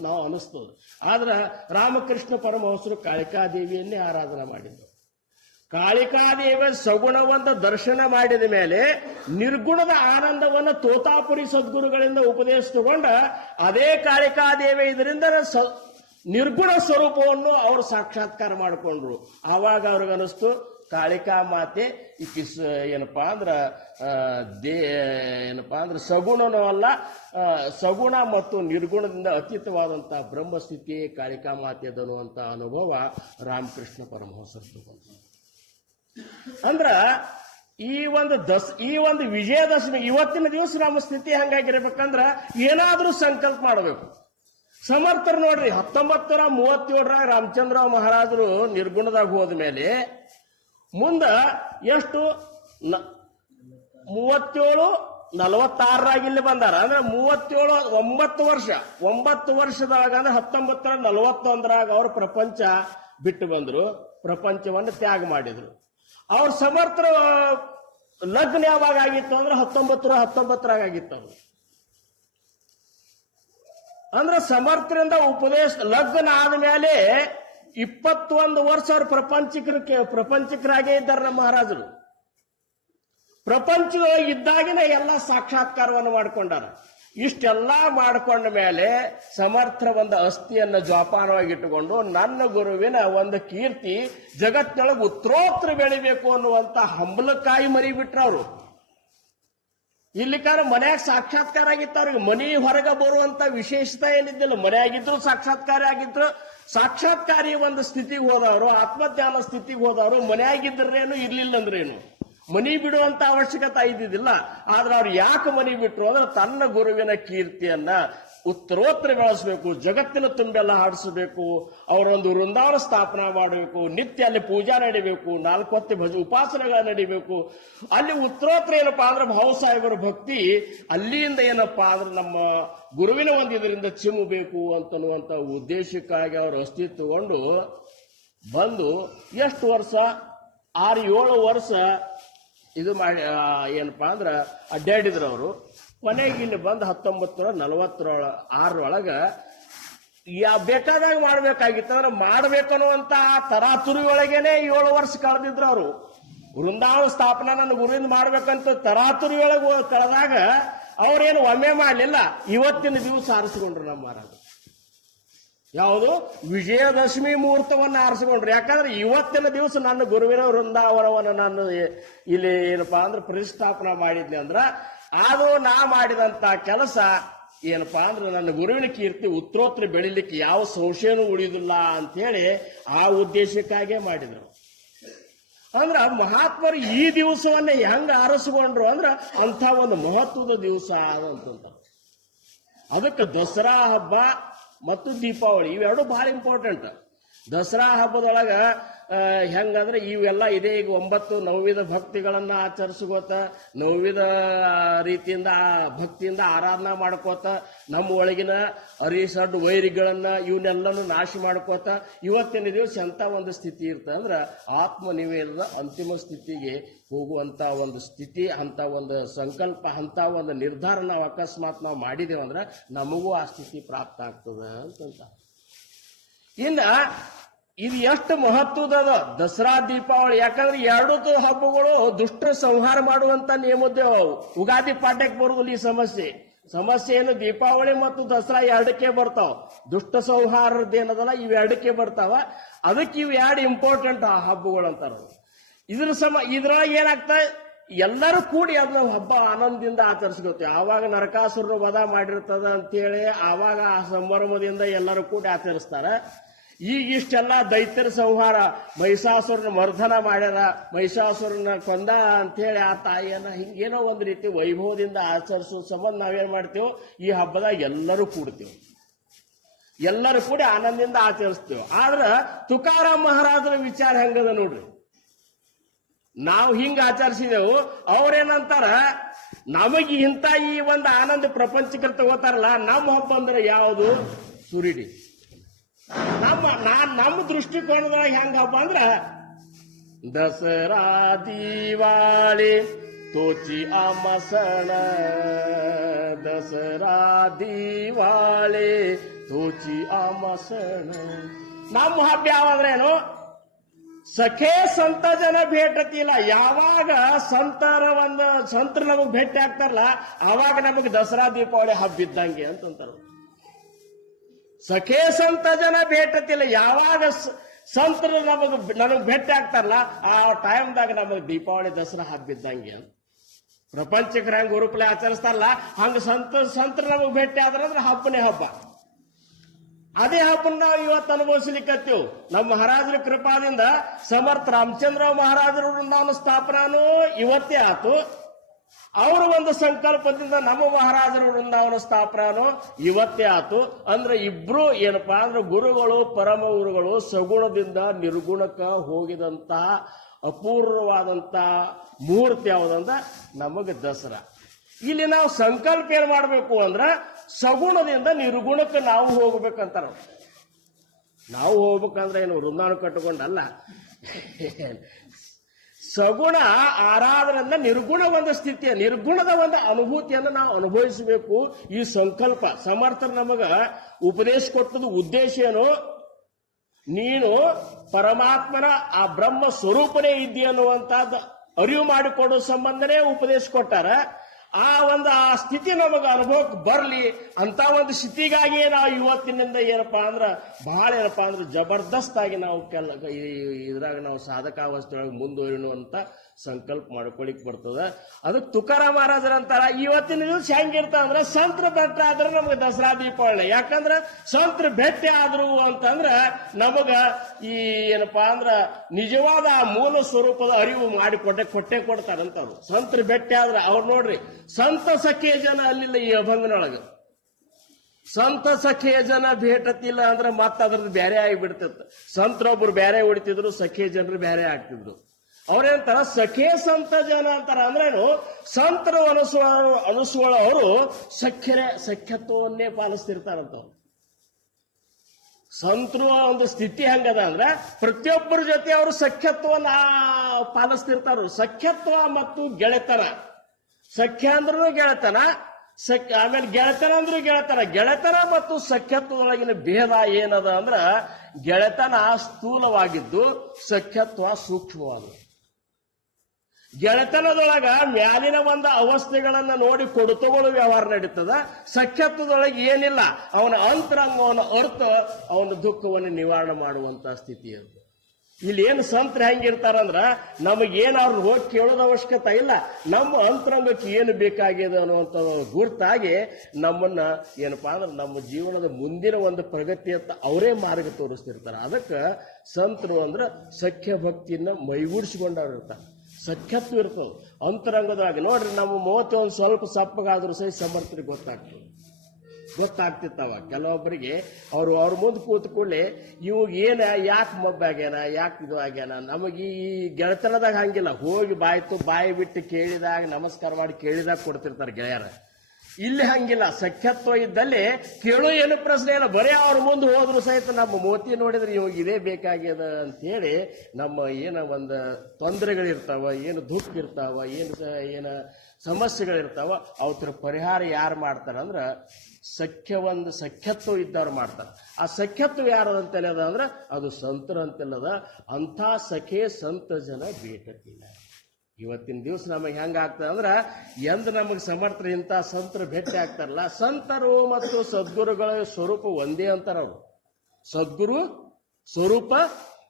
ನಾವು ಅನಿಸ್ತದೆ. ಆದ್ರೆ ರಾಮಕೃಷ್ಣ ಪರಮಹಂಸರು ಕಾಳಿಕಾದೇವಿಯನ್ನೇ ಆರಾಧನಾ ಮಾಡಿದ್ರು. ಕಾಳಿಕಾದೇವಿಯ ಸಗುಣವಂತ ದರ್ಶನ ಮಾಡಿದ ಮೇಲೆ ನಿರ್ಗುಣದ ಆನಂದವನ್ನು ತೋತಾಪುರಿ ಸದ್ಗುರುಗಳಿಂದ ಉಪದೇಶ ತಗೊಂಡ ಅದೇ ಕಾಳಿಕಾದೇವಿ ಇದರಿಂದ ನಿರ್ಗುಣ ಸ್ವರೂಪವನ್ನು ಅವರು ಸಾಕ್ಷಾತ್ಕಾರ ಮಾಡಿಕೊಂಡ್ರು. ಆವಾಗ ಅವ್ರಿಗನಿಸ್ತು ಕಾಳಿಕಾ ಮಾತೆ ಏನಪ್ಪಾ ಅಂದ್ರೆ ಸಗುಣನೂ ಅಲ್ಲ, ಸಗುಣ ಮತ್ತು ನಿರ್ಗುಣದಿಂದ ಅತೀತವಾದಂತಹ ಬ್ರಹ್ಮಸ್ಥಿತಿಯೇ ಕಾಳಿಕಾ ಮಾತೆ ಅನ್ನುವಂತ ಅನುಭವ ರಾಮಕೃಷ್ಣ ಪರಮಹಂಸರು ಬಂತು. ಅಂದ್ರ ಈ ಒಂದು ವಿಜಯದಶಮಿ ಇವತ್ತಿನ ದಿವಸ ನಮ್ಮ ಸ್ಥಿತಿ ಹಂಗಾಗಿರ್ಬೇಕಂದ್ರ ಏನಾದ್ರೂ ಸಂಕಲ್ಪ ಮಾಡಬೇಕು. ಸಮರ್ಥರು ನೋಡ್ರಿ, 1937 ರಾಮಚಂದ್ರ ಮಹಾರಾಜರು ನಿರ್ಗುಣದಾಗ ಹೋದ ಮೇಲೆ ಮುಂದ ಎಷ್ಟು 37-46 ಇಲ್ಲಿ ಬಂದಾರ. ಅಂದ್ರೆ 9 ವರ್ಷದಾಗ ಅಂದ್ರೆ 1941 ಅವರು ಪ್ರಪಂಚ ಬಿಟ್ಟು ಬಂದ್ರು, ಪ್ರಪಂಚವನ್ನು ತ್ಯಾಗ ಮಾಡಿದ್ರು. ಅವ್ರ ಸಮರ್ಥರ ಲಗ್ನ ಯಾವಾಗ ಆಗಿತ್ತು ಅಂದ್ರೆ 1919 ಆಗಿತ್ತು. ಅಂದ್ರೆ ಸಮರ್ಥರಿಂದ ಉಪದೇಶ ಲಗ್ನ ಆದ್ಮೇಲೆ 21 ವರ್ಷ ಅವ್ರ ಪ್ರಪಂಚಿಕರಾಗೇ ಇದ್ದಾರೆ ನಮ್ಮ ಮಹಾರಾಜರು. ಪ್ರಪಂಚ ಇದ್ದಾಗಿನ ಎಲ್ಲ ಸಾಕ್ಷಾತ್ಕಾರವನ್ನು ಮಾಡ್ಕೊಂಡಾರ. ಇಷ್ಟೆಲ್ಲ ಮಾಡ್ಕೊಂಡ ಮೇಲೆ ಸಮರ್ಥರ ಒಂದು ಅಸ್ಥಿಯನ್ನು ಜೋಪಾನವಾಗಿಟ್ಟುಕೊಂಡು ನನ್ನ ಗುರುವಿನ ಒಂದು ಕೀರ್ತಿ ಜಗತ್ತಿನೊಳಗೆ ಉತ್ತರೋತ್ತರ ಬೆಳಿಬೇಕು ಅನ್ನುವಂತ ಹಂಬಲಕ್ಕಾಯಿ ಮರಿಬಿಟ್ರ ಅವರು. ಇಲ್ಲಿ ಕಾರ ಮನ್ಯಾಗ ಸಾಕ್ಷಾತ್ಕಾರ ಆಗಿತ್ತು ಅವ್ರಿಗೆ. ಮನಿ ಹೊರಗೆ ಬರುವಂತ ವಿಶೇಷತೆ ಏನಿದ್ದಿಲ್ಲ, ಮನೆಯಾಗಿದ್ರು ಸಾಕ್ಷಾತ್ಕಾರ ಆಗಿದ್ರು. ಸಾಕ್ಷಾತ್ಕಾರಿ ಒಂದು ಸ್ಥಿತಿಗೆ ಹೋದವರು, ಆತ್ಮಜ್ಞಾನ ಸ್ಥಿತಿಗೆ ಹೋದವರು ಮನೆಯಾಗಿದ್ರೇನು ಇರ್ಲಿಲ್ಲ ಅಂದ್ರೇನು, ಮನಿ ಬಿಡುವಂತ ಅವಶ್ಯಕತೆ ಇದ್ದಿದ್ದಿಲ್ಲ. ಆದ್ರೆ ಅವ್ರು ಯಾಕೆ ಮನಿ ಬಿಟ್ರು ಅಂದ್ರೆ ತನ್ನ ಗುರುವಿನ ಕೀರ್ತಿಯನ್ನ ಉತ್ತರೋತ್ತರ ಬೆಳೆಸಬೇಕು, ಜಗತ್ತಿನ ತುಂಬೆಲ್ಲ ಹಾಡಿಸಬೇಕು, ಅವರೊಂದು ವೃಂದಾವನ ಸ್ಥಾಪನಾ ಮಾಡಬೇಕು, ನಿತ್ಯ ಅಲ್ಲಿ ಪೂಜಾ ನಡಿಬೇಕು, 4 ಹೊತ್ತು ಉಪಾಸನೆಗಳ ನಡಿಬೇಕು. ಅಲ್ಲಿ ಉತ್ತರೋತ್ತರ ಏನಪ್ಪಾ ಅಂದ್ರೆ ಭಾವ ಸಾಹೇಬರ ಭಕ್ತಿ ಅಲ್ಲಿಂದ ಏನಪ್ಪಾ ಅಂದ್ರೆ ನಮ್ಮ ಗುರುವಿನ ಒಂದು ಇದರಿಂದ ಚಿಮ್ಮಬೇಕು ಅಂತನ್ನುವಂತ ಉದ್ದೇಶಕ್ಕಾಗಿ ಅವರು ಅಸ್ತಿತ್ವಗೊಂಡು ಬಂದು ಎಷ್ಟು ವರ್ಷ 6-7 ವರ್ಷ ಇದು ಮಾಡಿ ಏನಪ್ಪಾ ಅಂದ್ರ ಅಡ್ಡಾಡಿದ್ರು ಅವರು. ಕೊನೆಗೆ ಇಲ್ಲಿ ಬಂದು 1946 ಬೇಕಾದಾಗ ಮಾಡ್ಬೇಕಾಗಿತ್ತಂದ್ರೆ ಮಾಡ್ಬೇಕನ್ನುವಂತ ತರಾತುರಿ ಒಳಗೇನೆ 7 ವರ್ಷ ಕಳೆದಿದ್ರು ಅವರು. ವೃಂದಾವನ ಸ್ಥಾಪನಾ ನನ್ನ ಗುರುವಿಂದ ಮಾಡ್ಬೇಕಂತ ತರಾತುರಿ ಒಳಗೆ ಕಳೆದಾಗ ಅವ್ರೇನು ಒಮ್ಮೆ ಮಾಡಲಿಲ್ಲ, ಇವತ್ತಿನ ದಿವಸ ಆರಿಸಿಕೊಂಡ್ರು ನಮ್ಮ ಮಹಾರಾಜ. ಯಾವುದು ವಿಜಯದಶಮಿ ಮುಹೂರ್ತವನ್ನು ಆರಿಸಿಕೊಂಡ್ರು. ಯಾಕಂದ್ರೆ ಇವತ್ತಿನ ದಿವಸ ನನ್ನ ಗುರುವಿನ ವೃಂದಾವನವನ್ನು ನಾನು ಇಲ್ಲಿ ಏನಪ್ಪಾ ಅಂದ್ರೆ ಪ್ರತಿಷ್ಠಾಪನಾ ಮಾಡಿದ್ನಿ ಅಂದ್ರ ಅದು ನಾ ಮಾಡಿದಂತ ಕೆಲಸ ಏನಪ್ಪಾ ಅಂದ್ರೆ ನನ್ನ ಗುರುವಿನ ಕೀರ್ತಿ ಉತ್ತರೋತ್ತರ ಬೆಳಿಲಿಕ್ಕೆ ಯಾವ ಸಂಶಯನೂ ಉಳಿದಿಲ್ಲ ಅಂತೇಳಿ ಆ ಉದ್ದೇಶಕ್ಕಾಗೇ ಮಾಡಿದ್ರು. ಅಂದ್ರ ಮಹಾತ್ಮರು ಈ ದಿವಸವನ್ನ ಹೆಂಗ ಆರಿಸಿಕೊಂಡ್ರು ಅಂದ್ರ ಅಂಥ ಒಂದು ಮಹತ್ವದ ದಿವಸ ಅಂತಂತ. ಅದಕ್ಕೆ ದಸರಾ ಹಬ್ಬ ಮತ್ತು ದೀಪಾವಳಿ ಇವೆರಡು ಬಹಳ ಇಂಪಾರ್ಟೆಂಟ್. ದಸರಾ ಹಬ್ಬದೊಳಗ ಹೆಂಗಂದ್ರೆ ಇವೆಲ್ಲ ಇದೆ. ಈಗ 9 ನವವಿಧ ಭಕ್ತಿಗಳನ್ನ ಆಚರಿಸ್ಕೋತ, ನವವಿಧ ರೀತಿಯಿಂದ ಭಕ್ತಿಯಿಂದ ಆರಾಧನಾ ಮಾಡ್ಕೋತ, ನಮ್ಮ ಒಳಗಿನ ಅರಿಸಡ್ಡು ವೈರಿಗಳನ್ನ ಇವನ್ನೆಲ್ಲನೂ ನಾಶ ಮಾಡ್ಕೋತ ಇವತ್ತಿನ ದಿವಸ ಎಂತ ಒಂದು ಸ್ಥಿತಿ ಇರ್ತದೆ ಅಂದ್ರೆ ಆತ್ಮನಿವೇದದ ಅಂತಿಮ ಸ್ಥಿತಿಗೆ ಹೋಗುವಂತ ಒಂದು ಸ್ಥಿತಿ, ಅಂತ ಒಂದು ಸಂಕಲ್ಪ, ಅಂತ ಒಂದು ನಿರ್ಧಾರ ನಾವು ಅಕಸ್ಮಾತ್ ನಾವು ಮಾಡಿದೇವೆ ಅಂದ್ರೆ ನಮಗೂ ಆ ಸ್ಥಿತಿ ಪ್ರಾಪ್ತ ಆಗ್ತದೆ ಅಂತಂತ. ಇನ್ನ ಇದು ಎಷ್ಟು ಮಹತ್ವದ ದಸರಾ ದೀಪಾವಳಿ, ಯಾಕಂದ್ರೆ ಎರಡೂ ಹಬ್ಬಗಳು ದುಷ್ಟ ಸಂಹಾರ ಮಾಡುವಂತ ನೇಮದ್ದೇ ಅವು. ಉಗಾದಿ ಪಾಠಕ್ಕೆ ಬರುವುದಿಲ್ಲ ಈ ಸಮಸ್ಯೆ ಏನು, ದೀಪಾವಳಿ ಮತ್ತು ದಸರಾ ಎರಡಕ್ಕೆ ಬರ್ತಾವ. ದುಷ್ಟ ಸಂಹಾರದ್ದೇನದಲ್ಲ ಇವೆರಡಕ್ಕೆ ಬರ್ತಾವ. ಅದಕ್ಕೆ ಇವು ಎರಡು ಇಂಪಾರ್ಟೆಂಟ್ ಆ ಹಬ್ಬಗಳು ಅಂತಾರ. ಇದ್ರೊಳಗೆ ಏನಾಗ್ತಾ, ಎಲ್ಲರೂ ಕೂಡಿ ಅದನ್ನ ಹಬ್ಬ ಆನಂದದಿಂದ ಆಚರಿಸ್ಕೊತೀವಿ. ಆವಾಗ ನರಕಾಸುರನ ವಧ ಮಾಡಿರ್ತದ ಅಂತೇಳಿ ಆವಾಗ ಆ ಸಂಭ್ರಮದಿಂದ ಎಲ್ಲರೂ ಕೂಡಿ ಆಚರಿಸ್ತಾರ. ಈಗ ಇಷ್ಟೆಲ್ಲ ದೈತ್ಯರ ಸಂಹಾರ, ಮಹಿಷಾಸುರನ ಮರ್ದನ ಮಾಡ್ಯಾರ, ಮಹಿಷಾಸುರನ ಕೊಂದ ಅಂತೇಳಿ ಆ ತಾಯಿಯನ್ನ ಹಿಂಗೇನೋ ಒಂದು ರೀತಿ ವೈಭವದಿಂದ ಆಚರಿಸೋ ಸಂಬಂಧ ನಾವೇನ್ ಮಾಡ್ತೇವೆ, ಈ ಹಬ್ಬದಾಗ ಎಲ್ಲರೂ ಕೂಡ್ತೇವೆ, ಎಲ್ಲರೂ ಕೂಡಿ ಆನಂದದಿಂದ ಆಚರಿಸ್ತೇವೆ. ಆದ್ರ ತುಕಾರಾಮ್ ಮಹಾರಾಜರ ವಿಚಾರ ಹೆಂಗದ ನೋಡ್ರಿ. ನಾವು ಹಿಂಗ ಆಚರಿಸಿದೆವು, ಅವ್ರೇನಂತಾರ, ನಮಗೆ ಇಂಥ ಈ ಒಂದು ಆನಂದ ಪ್ರಪಂಚಕ್ಕೆ ತಗೋತಾರಲ್ಲ, ನಮ್ಮ ಹಬ್ಬ ಅಂದ್ರೆ ಯಾವುದು, ಸುರಿಡಿ. ನಮ್ಮ ದೃಷ್ಟಿಕೋನದೊಳಗೆ ಹೆಂಗ ಹಬ್ಬ ಅಂದ್ರ ದಸರಾ ದಿವಾಳಿ ತೋಚಿ ಅಮಸಣ, ದಸರಾ ದಿವಾಳಿ ತೋಚಿ ಅಮಸಣ. ನಮ್ಮ ಹಬ್ಬ ಯಾವಾದ್ರೇನು, ಸಖೇ ಸಂತ ಜನ ಭೇಟತಿಲ್ಲ. ಯಾವಾಗ ಸಂತರು ನಮಗ್ ಭೇಟಿ ಆಗ್ತಾರಲ್ಲ ಆವಾಗ ನಮಗೆ ದಸರಾ ದೀಪಾವಳಿ ಹಬ್ಬ ಇದ್ದಂಗೆ ಅಂತಂತಾರ. ಸಖೇ ಸಂತ ಜನ ಭೇಟತಿಲ್ಲ, ಯಾವಾಗ ಸಂತರು ನನಗ್ ಭೇಟಿ ಆಗ್ತಾರಲ್ಲ ಆ ಟೈಮ್ದಾಗ ನಮಗ್ ದೀಪಾವಳಿ ದಸರಾ ಹಬ್ಬ ಇದ್ದಂಗೆ ಅಂತ. ಪ್ರಪಂಚಕ್ಕೆ ಹೆಂಗ್ ಗುರುಕುಲ ಆಚರಿಸ್ತಾರಲ್ಲ ಹಂಗ ಸಂತರು ನಮಗ್ ಭೇಟಿ ಆದ್ರಂದ್ರೆ ಹಬ್ಬನೇ ಹಬ್ಬ. ಅದೇ ಹಬ್ಬನ ನಾವು ಇವತ್ತು ಅನುಭವಿಸ್ಲಿಕ್ಕತ್ತೀವಿ. ನಮ್ಮ ಮಹಾರಾಜರ ಕೃಪಾದಿಂದ ಸಮರ್ಥ ರಾಮಚಂದ್ರ ಮಹಾರಾಜರ ವೃಂದಾವನ ಸ್ಥಾಪನಾನು ಇವತ್ತೇ ಆತು. ಅವರ ಒಂದು ಸಂಕಲ್ಪದಿಂದ ನಮ್ಮ ಮಹಾರಾಜರ ವೃಂದಾವನ ಸ್ಥಾಪನಾನು ಇವತ್ತೇ ಆತು. ಅಂದ್ರೆ ಇಬ್ರು ಏನಪ್ಪಾ ಅಂದ್ರೆ ಗುರುಗಳು, ಪರಮ ಗುರುಗಳು ಸಗುಣದಿಂದ ನಿರ್ಗುಣಕ್ಕ ಹೋಗಿದಂತ ಅಪೂರ್ವವಾದಂತ ಮುಹೂರ್ತ ಯಾವುದಂದ್ರ ನಮಗೆ ದಸರಾ. ಇಲ್ಲಿ ನಾವು ಸಂಕಲ್ಪ ಏನ್ ಮಾಡ್ಬೇಕು ಅಂದ್ರ ಸಗುಣದಿಂದ ನಿರ್ಗುಣಕ್ಕೆ ನಾವು ಹೋಗ್ಬೇಕಂತಾರ. ನಾವು ಹೋಗ್ಬೇಕಂದ್ರೆ ಏನು ವೃಂದಾವನ ಕಟ್ಟಿಕೊಂಡಲ್ಲ, ಸಗುಣ ಆರಾಧನೆಯಿಂದ ನಿರ್ಗುಣ ಒಂದು ಸ್ಥಿತಿಯ, ನಿರ್ಗುಣದ ಒಂದು ಅನುಭೂತಿಯನ್ನು ನಾವು ಅನುಭವಿಸಬೇಕು. ಈ ಸಂಕಲ್ಪ ಸಮರ್ಥರು ನಮಗ ಉಪದೇಶ ಕೊಟ್ಟದ ಉದ್ದೇಶ ಏನು, ನೀನು ಪರಮಾತ್ಮನ ಆ ಬ್ರಹ್ಮ ಸ್ವರೂಪನೇ ಇದ್ದಿ ಅನ್ನುವಂತಹದ್ದು ಅರಿವು ಮಾಡಿಕೊಡೋ ಸಂಬಂಧನೇ ಉಪದೇಶ ಕೊಟ್ಟಾರ. ಆ ಸ್ಥಿತಿ ನಮಗೆ ಅನುಭವಕ್ಕೆ ಬರಲಿ ಅಂತ ಒಂದು ಸ್ಥಿತಿಗಾಗಿಯೇ ನಾವು ಇವತ್ತಿನಿಂದ ಏನಪ್ಪಾ ಅಂದ್ರ ಬಹಳ ಏನಪ್ಪಾ ಅಂದ್ರೆ ಜಬರ್ದಸ್ತ್ ಆಗಿ ನಾವು ಇದ್ರಾಗ ನಾವು ಸಾಧಕಾವಸ್ಥೆಯೊಳಗೆ ಮುಂದುವರಿನು ಅಂತ ಸಂಕಲ್ಪ ಮಾಡ್ಕೊಳಿಕ್ ಬರ್ತದ. ಅದಕ್ಕೆ ತುಕಾರಾಮ್ ಮಹಾರಾಜರ ಅಂತಾರ, ಇವತ್ತಿನ ದಿವಸ ಹೆಂಗಿರ್ತಾವ ಅಂದ್ರೆ ಸಂತರ ಭೇಟಿ ಆದ್ರೆ ನಮಗೆ ದಸರಾ ದೀಪಾವಳಿ. ಯಾಕಂದ್ರ ಸಂತರ ಭೇಟಿ ಆದ್ರು ಅಂತಂದ್ರ ನಮಗ ಈ ಏನಪ್ಪಾ ಅಂದ್ರ ನಿಜವಾದ ಮೂಲ ಸ್ವರೂಪದ ಅರಿವು ಮಾಡಿ ಕೊಟ್ಟೆ ಕೊಡ್ತಾರಂತವ್ರು. ಸಂತರ ಭೇಟಿ ಆದ್ರೆ ಅವ್ರು ನೋಡ್ರಿ, ಸಂತ ಸಖೇ ಜನ ಅಲ್ಲಿಲ್ಲ ಈ ಅಭಂಗನೊಳಗೆ. ಸಂತ ಸಖೇ ಜನ ಭೇಟತಿಲ್ಲ ಅಂದ್ರೆ ಮತ್ತ ಅದ್ರದ್ದು ಬೇರೆ ಆಗಿಬಿಡ್ತಿತ್ತು. ಸಂತರೊಬ್ರು ಬೇರೆ ಹೊಡಿತಿದ್ರು, ಸಖೇ ಜನರು ಬೇರೆ ಆಗ್ತಿದ್ರು. ಅವ್ರೇಂತಾರ ಸಖೇ ಸಂತ ಜನ ಅಂತಾರ. ಅಂದ್ರೇನು, ಸಂತರು ಅನುಸುವವರು ಸಖ್ಯತ್ವವನ್ನೇ ಪಾಲಿಸ್ತಿರ್ತಾರಂತವ್ರು. ಸಂತರು ಒಂದು ಸ್ಥಿತಿ ಹೆಂಗದ ಅಂದ್ರೆ ಪ್ರತಿಯೊಬ್ಬರ ಜೊತೆ ಅವರು ಸಖ್ಯತ್ವವನ್ನ ಪಾಲಿಸ್ತಿರ್ತಾರ. ಸಖ್ಯತ್ವ ಮತ್ತು ಗೆಳೆತನ, ಸಖ್ಯ ಅಂದ್ರೂ ಗೆಳೆತನ, ಆಮೇಲೆ ಗೆಳೆತನ ಅಂದ್ರೂ ಗೆಳೆತನ ಮತ್ತು ಸಖ್ಯತ್ವದೊಳಗಿನ ಭೇದ ಏನದ ಅಂದ್ರ ಗೆಳೆತನ ಸ್ಥೂಲವಾಗಿದ್ದು ಸಖ್ಯತ್ವ ಸೂಕ್ಷ್ಮವಾದ. ಗೆಳೆತನದೊಳಗ ಮ್ಯಾಲಿನ ಒಂದು ಅವಸ್ಥೆಗಳನ್ನ ನೋಡಿ ಕೊಡುತಗಳು ವ್ಯವಹಾರ ನಡೀತದ. ಸಖ್ಯತ್ವದೊಳಗೆ ಏನಿಲ್ಲ, ಅವನ ಅಂತರಂಗವನ್ನ ಅರ್ಥ ಅವನ ದುಃಖವನ್ನು ನಿವಾರಣೆ ಮಾಡುವಂತ ಸ್ಥಿತಿ ಅದು. ಇಲ್ಲಿ ಏನು ಸಂತರ ಹೆಂಗಿರ್ತಾರಂದ್ರ ನಮಗೇನು ಅವ್ರನ್ನ ಹೋಗಿ ಕೇಳೋದ ಅವಶ್ಯಕತೆ ಇಲ್ಲ, ನಮ್ಮ ಅಂತರಂಗಕ್ಕೆ ಏನು ಬೇಕಾಗಿದೆ ಅನ್ನುವಂಥ ಗುರ್ತಾಗಿ ನಮ್ಮನ್ನ ಏನಪ್ಪಾ ಅಂದ್ರೆ ನಮ್ಮ ಜೀವನದ ಮುಂದಿನ ಒಂದು ಪ್ರಗತಿಯತ್ತ ಅವರೇ ಮಾರ್ಗ ತೋರಿಸ್ತಿರ್ತಾರೆ. ಅದಕ್ಕೆ ಸಂತರು ಅಂದ್ರೆ ಸಖ್ಯ ಭಕ್ತಿಯನ್ನ ಮೈಗೂಡಿಸಿಕೊಂಡವ್ರಿರ್ತಾರೆ. ಸಖ್ಯತ್ವ ಇರ್ತದೆ ಅಂತರಂಗದಾಗ. ನೋಡ್ರಿ, ನಮ್ಮ 31 ಸ್ವಲ್ಪ ಸಪ್ಪಗಾದ್ರೂ ಸಹ ಸಮರ್ಥರಿಗೆ ಗೊತ್ತಾಗ್ತದೆ. ಗೊತ್ತಾಗ್ತಿತ್ತವ. ಕೆಲವೊಬ್ಬರಿಗೆ ಅವ್ರ ಮುಂದೆ ಕೂತ್ ಕೂಡಲೇ ಇವಾಗ ಏನ ಯಾಕೆ ಮಬ್ಬಾಗ್ಯಾನ, ಯಾಕೆ ಇದು ಆಗ್ಯಾನ. ನಮಗೆ ಈ ಗೆಳೆತನದಾಗ ಹಂಗಿಲ್ಲ. ಹೋಗಿ ಬಾಯಿ ಬಿಟ್ಟು ಕೇಳಿದಾಗ, ನಮಸ್ಕಾರ ಮಾಡಿ ಕೇಳಿದಾಗ ಕೊಡ್ತಿರ್ತಾರೆ ಗೆಳೆಯರ. ಇಲ್ಲಿ ಹಂಗಿಲ್ಲ. ಸಖ್ಯತ್ವ ಇದ್ದಲ್ಲಿ ಕೇಳೋ ಏನು ಪ್ರಶ್ನೆ ಇಲ್ಲ. ಬರೀ ಅವ್ರ ಮುಂದೆ ಹೋದ್ರು ಸಹಿತ ನಮ್ಮ ಮೋತಿ ನೋಡಿದ್ರೆ ಇವಾಗ ಇದೇ ಬೇಕಾಗ್ಯದ ಅಂತೇಳಿ ನಮ್ಮ ಏನ ಒಂದು ತೊಂದರೆಗಳಿರ್ತಾವ, ಏನು ದುಃಖ ಇರ್ತಾವ, ಏನು ಸಮಸ್ಯೆಗಳಿರ್ತಾವ, ಅವತ್ರ ಪರಿಹಾರ ಯಾರು ಮಾಡ್ತಾರಂದ್ರ ಸಖ್ಯತ್ವ ಇದ್ದವ್ರು ಮಾಡ್ತಾರೆ. ಆ ಸಖ್ಯತ್ವ ಯಾರದಂತೆಲ್ಲದ ಅಂದ್ರೆ ಅದು ಸಂತರ ಅಂತೆಲ್ಲದ. ಅಂಥ ಸಖೆ ಸಂತ ಜನ ಬೇಟತಿಲ್ಲ. ಇವತ್ತಿನ ದಿವಸ ನಮಗೆ ಹೆಂಗಾಗ್ತದೆ ಅಂದ್ರೆ ಎಂದ ನಮಗೆ ಸಮರ್ಥರು ಇಂಥ ಸಂತರು ಭೇಟಿ ಆಗ್ತಾರಲ್ಲ, ಸಂತರು ಮತ್ತು ಸದ್ಗುರುಗಳ ಸ್ವರೂಪ ಒಂದೇ ಅಂತಾರ. ಅವರು ಸದ್ಗುರು ಸ್ವರೂಪ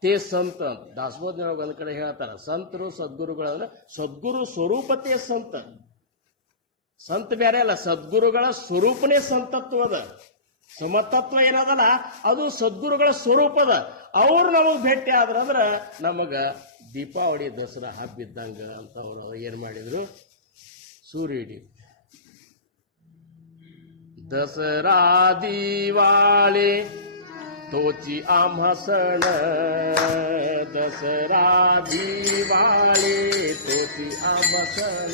ತೇ ಸಂತ ಅಂತ ದಾಸಬೋಧನೊಳಗೆ ಒಂದ್ ಕಡೆ ಹೇಳ್ತಾರ. ಸಂತರು ಸದ್ಗುರುಗಳಂದ್ರೆ ಸದ್ಗುರು ಸ್ವರೂಪತೇ ಸಂತ. ಸಂತ ಬೇರೆ ಅಲ್ಲ, ಸದ್ಗುರುಗಳ ಸ್ವರೂಪನೇ ಸಂತತ್ವದ. ಸಮತತ್ವ ಏನದಲ್ಲ ಅದು ಸದ್ಗುರುಗಳ ಸ್ವರೂಪದ. ಅವ್ರು ನಮಗ್ ಭೇಟಿ ಆದ್ರಂದ್ರ ನಮಗ ದೀಪಾವಳಿ ದಸರಾ ಹಬ್ಬಿದ್ದಂಗ ಅಂತ ಅವ್ರು ಏನ್ ಮಾಡಿದ್ರು, ಸೂರ್ಯ ಹಿಡಿ. दसरा दिवाळी तोची आम्हा सण, दसरा दिवाळी तोची आम्हा सण,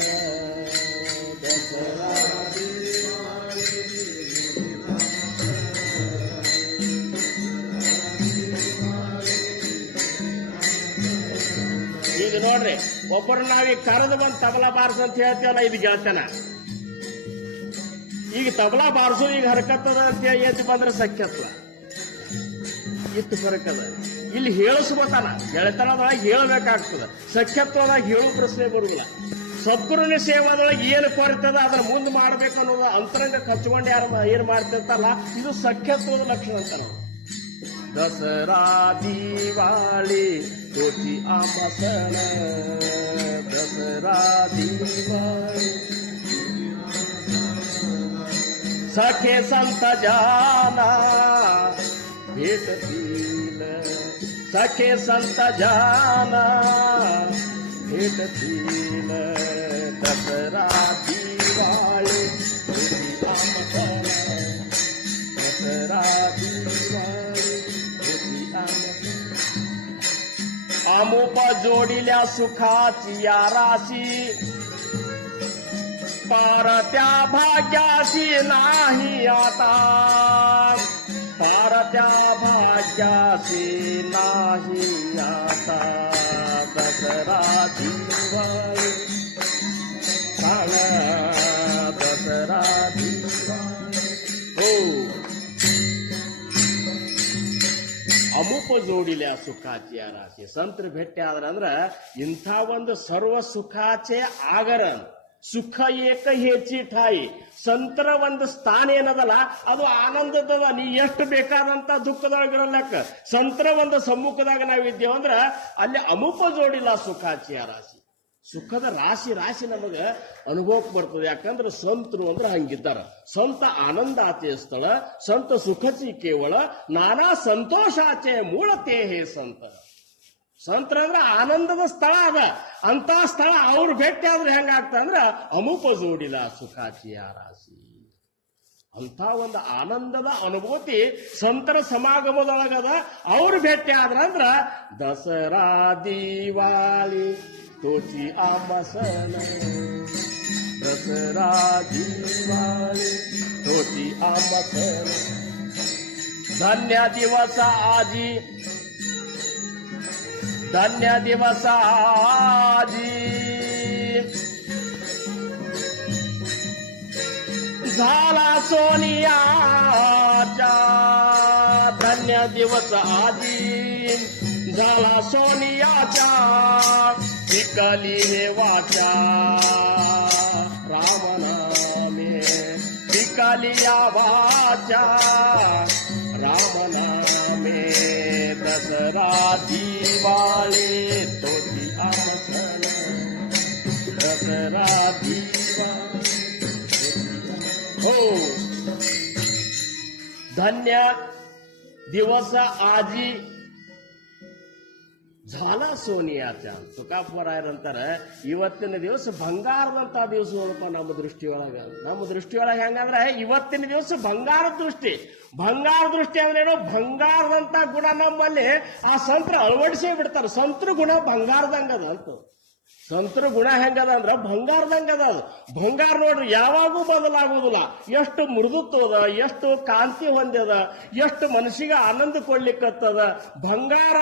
दसरा ಈಗ ನೋಡ್ರಿ, ಒಬ್ಬರು ನಾವೀಗ ಕರೆದು ಬಂದು ತಬಲಾ ಬಾರ್ಸ ಅಂತ ಹೇಳ್ತೇವಲ್ಲ, ಇದು ಗೆಳತನ. ಈಗ ತಬಲಾ ಬಾರ್ಸು ಈಗ ಹರಕತ್ತದ ಅಂತ ಎದ್ದು ಬಂದ್ರೆ ಸಖ್ಯತ್ವ ಇತ್ತು ಫರಕದ. ಇಲ್ಲಿ ಹೇಳಿಸ್ಬೋತಾನ, ಗೆಳೆತನದೊಳಗೆ ಹೇಳಬೇಕಾಗ್ತದ. ಸಖ್ಯತ್ವದಾಗ ಹೇಳು ಪ್ರಶ್ನೆ ಬರುವುದಿಲ್ಲ. ಸದ್ಗುರುನ ಸೇವಾದೊಳಗೆ ಏನು ಕೊರತದ ಅದನ್ನ ಮುಂದೆ ಮಾಡ್ಬೇಕು ಅನ್ನೋದು ಅಂತರಂಗ ಕಚ್ಕೊಂಡು ಯಾರು ಏನ್ ಮಾಡ್ತಿರ್ತಾರಲ್ಲ, ಇದು ಸಖ್ಯತ್ವದ ಲಕ್ಷಣ ಅಂತ ನಾವು. दसरा दिवाळी तोची आम्हा सण, दसरा दिवाळी सखे संत जाना भेटतील, सखे संत जाना भेटतील, दसरा दिवाळी तोची आम्हा सण, दसरा दिवाळी अमुप जोडिल्या सुखाची या राशी, पार त्या भाग्याशी नाही आता, पार त्या भाग्याशी नाही आता, दसरा दिवाळी सांगा, दसरा दिवाळी हो. ಅಮುಪ ಜೋಡಿल्या ಸುಖಾಚೆ ರಾಶಿ. ಸಂತರ ಭೇಟಿ ಆದ್ರ ಅಂದ್ರ ಇಂಥ ಒಂದು ಸರ್ವ ಸುಖಾಚೆ ಆಗರ, ಸುಖ ಏಕ ಹೆಚ್ಚಿ ಠಾಯಿ. ಸಂತರ ಒಂದು ಸ್ಥಾನ ಏನದಲ್ಲ ಅದು ಆನಂದದ. ನೀ ಎಷ್ಟು ಬೇಕಾದಂತ ದುಃಖದೊಳಗಿರಲಕ್ಕ ಸಂತರ ಒಂದು ಸಮ್ಮುಖದಾಗ ನಾವಿದ್ದೇವ ಅಂದ್ರ ಅಲ್ಲಿ ಅಮುಪ ಜೋಡಿಲ್ಲ ಸುಖಾಚೆ ರಾಶಿ. ಸುಖದ ರಾಶಿ ರಾಶಿ ನಮಗೆ ಅನುಭವಕ್ಕೆ ಬರ್ತದೆ. ಯಾಕಂದ್ರೆ ಸಂತರು ಅಂದ್ರೆ ಹಂಗಿದ್ದಾರ. ಸಂತ ಆನಂದಾಚೆ ಸ್ಥಳ, ಸಂತ ಸುಖಚಿ ಕೇವಲ, ನಾನಾ ಸಂತೋಷಾಚೆ ಮೂಲತೇ ಹೇ ಸಂತ. ಸಂತರ ಅಂದ್ರೆ ಆನಂದದ ಸ್ಥಳ ಅದ. ಅಂತ ಸ್ಥಳ ಅವ್ರು ಭೇಟಿ ಆದ್ರೆ ಹೆಂಗಾಗ್ತ ಅಂದ್ರ ಅಮುಪ ಜೋಡಿಲ ಸುಖಾಚಿಯ ರಾಶಿ. ಅಂತ ಒಂದು ಆನಂದದ ಅನುಭೂತಿ ಸಂತರ ಸಮಾಗಮದೊಳಗದ. ಅವ್ರು ಭೇಟಿ ಆದ್ರಂದ್ರ ದಸರಾ ದಿವಾಳಿ तोची आम्हा सण, दसरा दिवाळी तोची आम्हा सण. धन्य दिवस आजी, धन्य दिवस आजी झाला सोनियाचा, धन्य दिवस आजी झाला सोनियाचा, विकली हे वाचा रामनामे, विकली या वाचा रामनामे, दसरा दिवाळी तोची आम्हा सण, दसरा दिवाळी हो. धन्य दिवस आजी ಝಾಲ ಸೋನಿಯಾಚ ತುಕಾಪುರಾಯರಂತಾರೆ ಇವತ್ತಿನ ದಿವಸ ಬಂಗಾರದಂತ ದಿವಸ ನೋಡಪ್ಪ ನಮ್ಮ ದೃಷ್ಟಿಯೊಳಗೆ ಹೆಂಗಂದ್ರೆ ಇವತ್ತಿನ ದಿವಸ ಬಂಗಾರದ ದೃಷ್ಟಿ ಅಂದ್ರೇನು ಬಂಗಾರದಂತ ಗುಣ ನಮ್ಮಲ್ಲಿ ಆ ಸಂತರ ಅಳವಡಿಸೇ ಬಿಡ್ತಾರೆ. ಸಂತರ ಗುಣ ಬಂಗಾರದಂಗದ ಅಂತ. ಸಂತರ ಗುಣ ಹೆಂಗದ ಅಂದ್ರ ಬಂಗಾರದಂಗದ. ಅದು ಬಂಗಾರ ನೋಡ್ರಿ ಯಾವಾಗೂ ಬದಲಾಗುವುದಿಲ್ಲ. ಎಷ್ಟು ಮೃದುತ್ವದ, ಎಷ್ಟು ಕಾಂತಿ ಹೊಂದ್ಯದ, ಎಷ್ಟು ಮನಸ್ಸಿಗೆ ಆನಂದ ಕೊಡ್ಲಿಕ್ಕತ್ತದ. ಬಂಗಾರ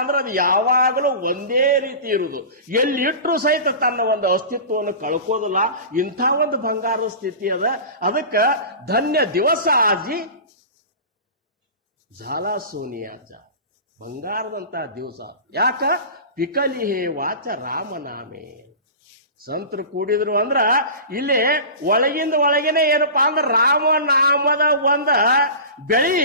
ಅಂದ್ರೆ ಅದು ಯಾವಾಗಲೂ ಒಂದೇ ರೀತಿ ಇರುವುದು. ಎಲ್ಲಿ ಇಟ್ಟರು ಸಹಿತ ತನ್ನ ಒಂದು ಅಸ್ತಿತ್ವವನ್ನು ಕಳ್ಕೋದಿಲ್ಲ. ಇಂಥ ಒಂದು ಬಂಗಾರದ ಸ್ಥಿತಿ ಅದ. ಅದಕ್ಕೆ ಧನ್ಯ ದಿವಸ ಆಜಿ ಝಾಲ ಸೋನಿಯಾಚ, ಬಂಗಾರದಂತ ದಿವಸ. ಯಾಕ ಪಿಕಲಿಹೇ ವಾಚ ರಾಮನಾಮೇ. ಸಂತರು ಕೂಡಿದ್ರು ಅಂದ್ರ ಇಲ್ಲಿ ಒಳಗಿಂದ ಒಳಗೇನೆ ಏನಪ್ಪಾ ಅಂದ್ರ ರಾಮನಾಮದ ಒಂದ ಬೆಳಿ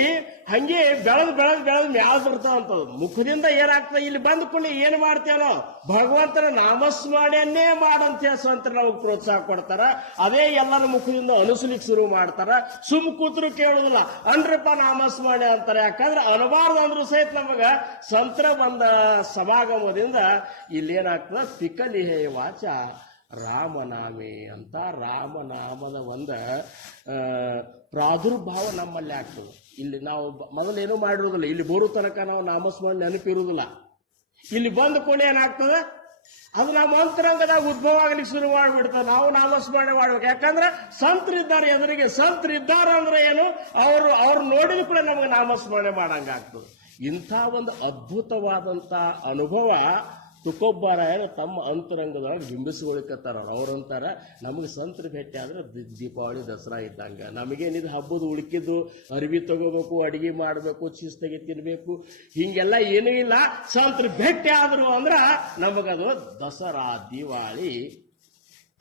ಹಂಗೆ ಬೆಳೆದ್ ಮ್ಯಾಲ ಬರ್ತಾವಂತದ್ದು. ಮುಖದಿಂದ ಏನಾಗ್ತದೆ, ಇಲ್ಲಿ ಬಂದ ಕೂಡಲೇ ಏನ್ ಮಾಡ್ತೇನೋ ಭಗವಂತನ ನಾಮಸ್ಮರಣೆಯನ್ನೇ ಮಾಡಂತ ಸಂತರು ನಮಗ್ ಪ್ರೋತ್ಸಾಹ ಕೊಡ್ತಾರ. ಅದೇ ಎಲ್ಲರ ಮುಖದಿಂದ ಅನುಸಲಿಕ್ಕೆ ಶುರು ಮಾಡ್ತಾರ. ಸುಮ್ ಕೂತ್ರು ಕೇಳುದಿಲ್ಲ, ಅನ್ರಪ್ಪ ನಾಮಸ್ಮರಣೆ ಅಂತಾರೆ. ಯಾಕಂದ್ರೆ ಅನಬಾರ್ದು ಅಂದ್ರೂ ಸಹಿತ ನಮಗ ಸಂತರ ಬಂದ ಸಮಾಗಮದಿಂದ ಇಲ್ಲೇನಾಗ್ತದ, ಪಿಕಲಿಹೇ ವಾಚ ರಾಮನಾಮೆ ಅಂತ ರಾಮನಾಮದ ಒಂದ ಪ್ರಾದುರ್ಭಾವ ನಮ್ಮಲ್ಲಿ ಆಗ್ತದೆ. ಇಲ್ಲಿ ನಾವು ಮೊದಲೇನು ಮಾಡಿರೋದಿಲ್ಲ, ಇಲ್ಲಿ ಬರೋ ತನಕ ನಾವು ನಾಮಸ್ಮರಣೆ ನೆನಪಿರುವುದಿಲ್ಲ. ಇಲ್ಲಿ ಬಂದ ಕೊನೆ ಏನಾಗ್ತದೆ, ಅದು ನಮ್ಮ ಅಂತರಂಗದಾಗ ಉದ್ಭವ ಆಗ್ಲಿಕ್ಕೆ ಶುರು ಮಾಡಿಬಿಡ್ತದೆ. ನಾವು ನಾಮಸ್ಮರಣೆ ಮಾಡ್ಬೇಕು. ಯಾಕಂದ್ರೆ ಸಂತರಿದ್ದಾರೆ ಎದುರಿಗೆ. ಸಂತರಿದ್ದಾರೆ ಅಂದ್ರೆ ಏನು, ಅವ್ರು ನೋಡಿದ ಕೂಡ ನಮಗೆ ನಾಮಸ್ಮರಣೆ ಮಾಡಂಗಾಗ್ತದೆ. ಇಂಥ ಒಂದು ಅದ್ಭುತವಾದಂತ ಅನುಭವ ತುಕೋಬಾರಾಯಣ ತಮ್ಮ ಅಂತರಂಗದೊಳಗೆ ಬಿಂಬಿಸಿಕೊಳ್ಳಿಕತ್ತಾರ. ಅವ್ರಂತಾರ, ನಮಗೆ ಸಂತರ ಭೇಟಿ ಆದ್ರೆ ದೀಪಾವಳಿ ದಸರಾ ಇದ್ದಂಗ. ನಮಗೇನಿದು ಹಬ್ಬದ ಉಳುಕಿದ್ದು ಅರಿವಿ ತಗೋಬೇಕು, ಅಡಿಗೆ ಮಾಡಬೇಕು, ಶಿಸ್ತಾಗಿ ತಿನ್ಬೇಕು, ಹಿಂಗೆಲ್ಲ ಏನೂ ಇಲ್ಲ. ಸಂತರ ಭೇಟಿ ಆದ್ರು ಅಂದ್ರ ನಮಗದು ದಸರಾ, ದಿವಾಳಿ,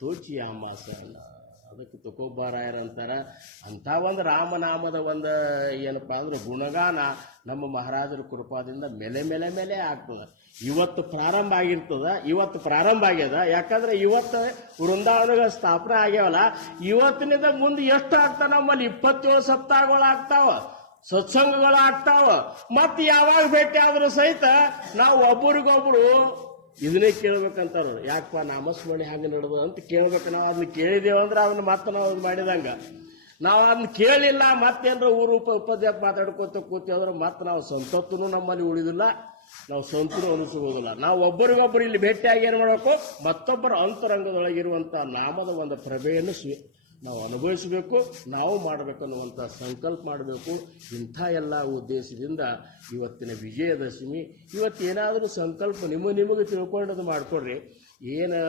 ತೋಚಿ ಅಮಾಸ. ಅದಕ್ಕೆ ತುಕೋಬಾರಾಯರಂತಾರ ಅಂತ ಒಂದು ರಾಮನಾಮದ ಒಂದು ಏನಪ್ಪಾ ಅಂದ್ರೆ ಗುಣಗಾನ ನಮ್ಮ ಮಹಾರಾಜರ ಕೃಪಾದಿಂದ ಮೇಲೆ ಆಗ್ತದೆ. ಇವತ್ತು ಪ್ರಾರಂಭ ಆಗ್ಯದ. ಯಾಕಂದ್ರೆ ಇವತ್ತು ವೃಂದಾವನಗಳ ಸ್ಥಾಪನೆ ಆಗ್ಯಾವಲ್ಲ, ಇವತ್ತಿನಿಂದ ಮುಂದೆ ಎಷ್ಟು ಆಗ್ತಾವ, ನಮ್ಮಲ್ಲಿ 27 ಸಪ್ತಾಹಗಳು ಆಗ್ತಾವ, ಸತ್ಸಂಗಗಳು ಆಗ್ತಾವ. ಮತ್ತೆ ಯಾವಾಗ ಭೇಟಿ ಆದ್ರೂ ಸಹಿತ ನಾವು ಒಬ್ಬರಿಗೊಬ್ರು ಇದನ್ನೇ ಕೇಳ್ಬೇಕಂತಾರ. ಯಾಕಪ್ಪ ನಾಮಸ್ಮರಣೆ ಹಂಗೆ ನಡೆದು ಅಂತ ಕೇಳ್ಬೇಕು. ನಾವು ಅದನ್ನ ಕೇಳಿದೇವಂದ್ರೆ ಅದನ್ನ ಮತ್ತೆ ನಾವು ಮಾಡಿದಂಗ. ನಾವು ಅದನ್ನ ಕೇಳಿಲ್ಲ ಮತ್ತೇನ್ರ ಊರು ಉಪದ್ಯಾಪ ಮಾತಾಡ್ಕೋತ ಕೂತೀವಂದ್ರೆ ಮತ್ತೆ ನಾವು ಸಂತತ್ವನು ನಮ್ಮಲ್ಲಿ ಉಳಿದಿಲ್ಲ, ನಾವು ಸಂತರು ಅನಿಸಬಹುದಿಲ್ಲ. ನಾವು ಒಬ್ಬರಿಗೊಬ್ಬರು ಇಲ್ಲಿ ಭೇಟಿಯಾಗಿ ಏನ್ ಮಾಡಬೇಕು, ಮತ್ತೊಬ್ಬರ ಅಂತರಂಗದೊಳಗಿರುವಂತ ನಾಮದ ಒಂದು ಪ್ರಭೆಯನ್ನು ನಾವು ಅನುಭವಿಸಬೇಕು, ನಾವು ಮಾಡಬೇಕನ್ನುವಂಥ ಸಂಕಲ್ಪ ಮಾಡಬೇಕು. ಇಂಥ ಎಲ್ಲ ಉದ್ದೇಶದಿಂದ ಇವತ್ತಿನ ವಿಜಯದಶಮಿ. ಇವತ್ತೇನಾದರೂ ಸಂಕಲ್ಪ ನಿಮಗೆ ತಿಳ್ಕೊಂಡದು ಮಾಡ್ಕೊಡ್ರಿ. ಏನು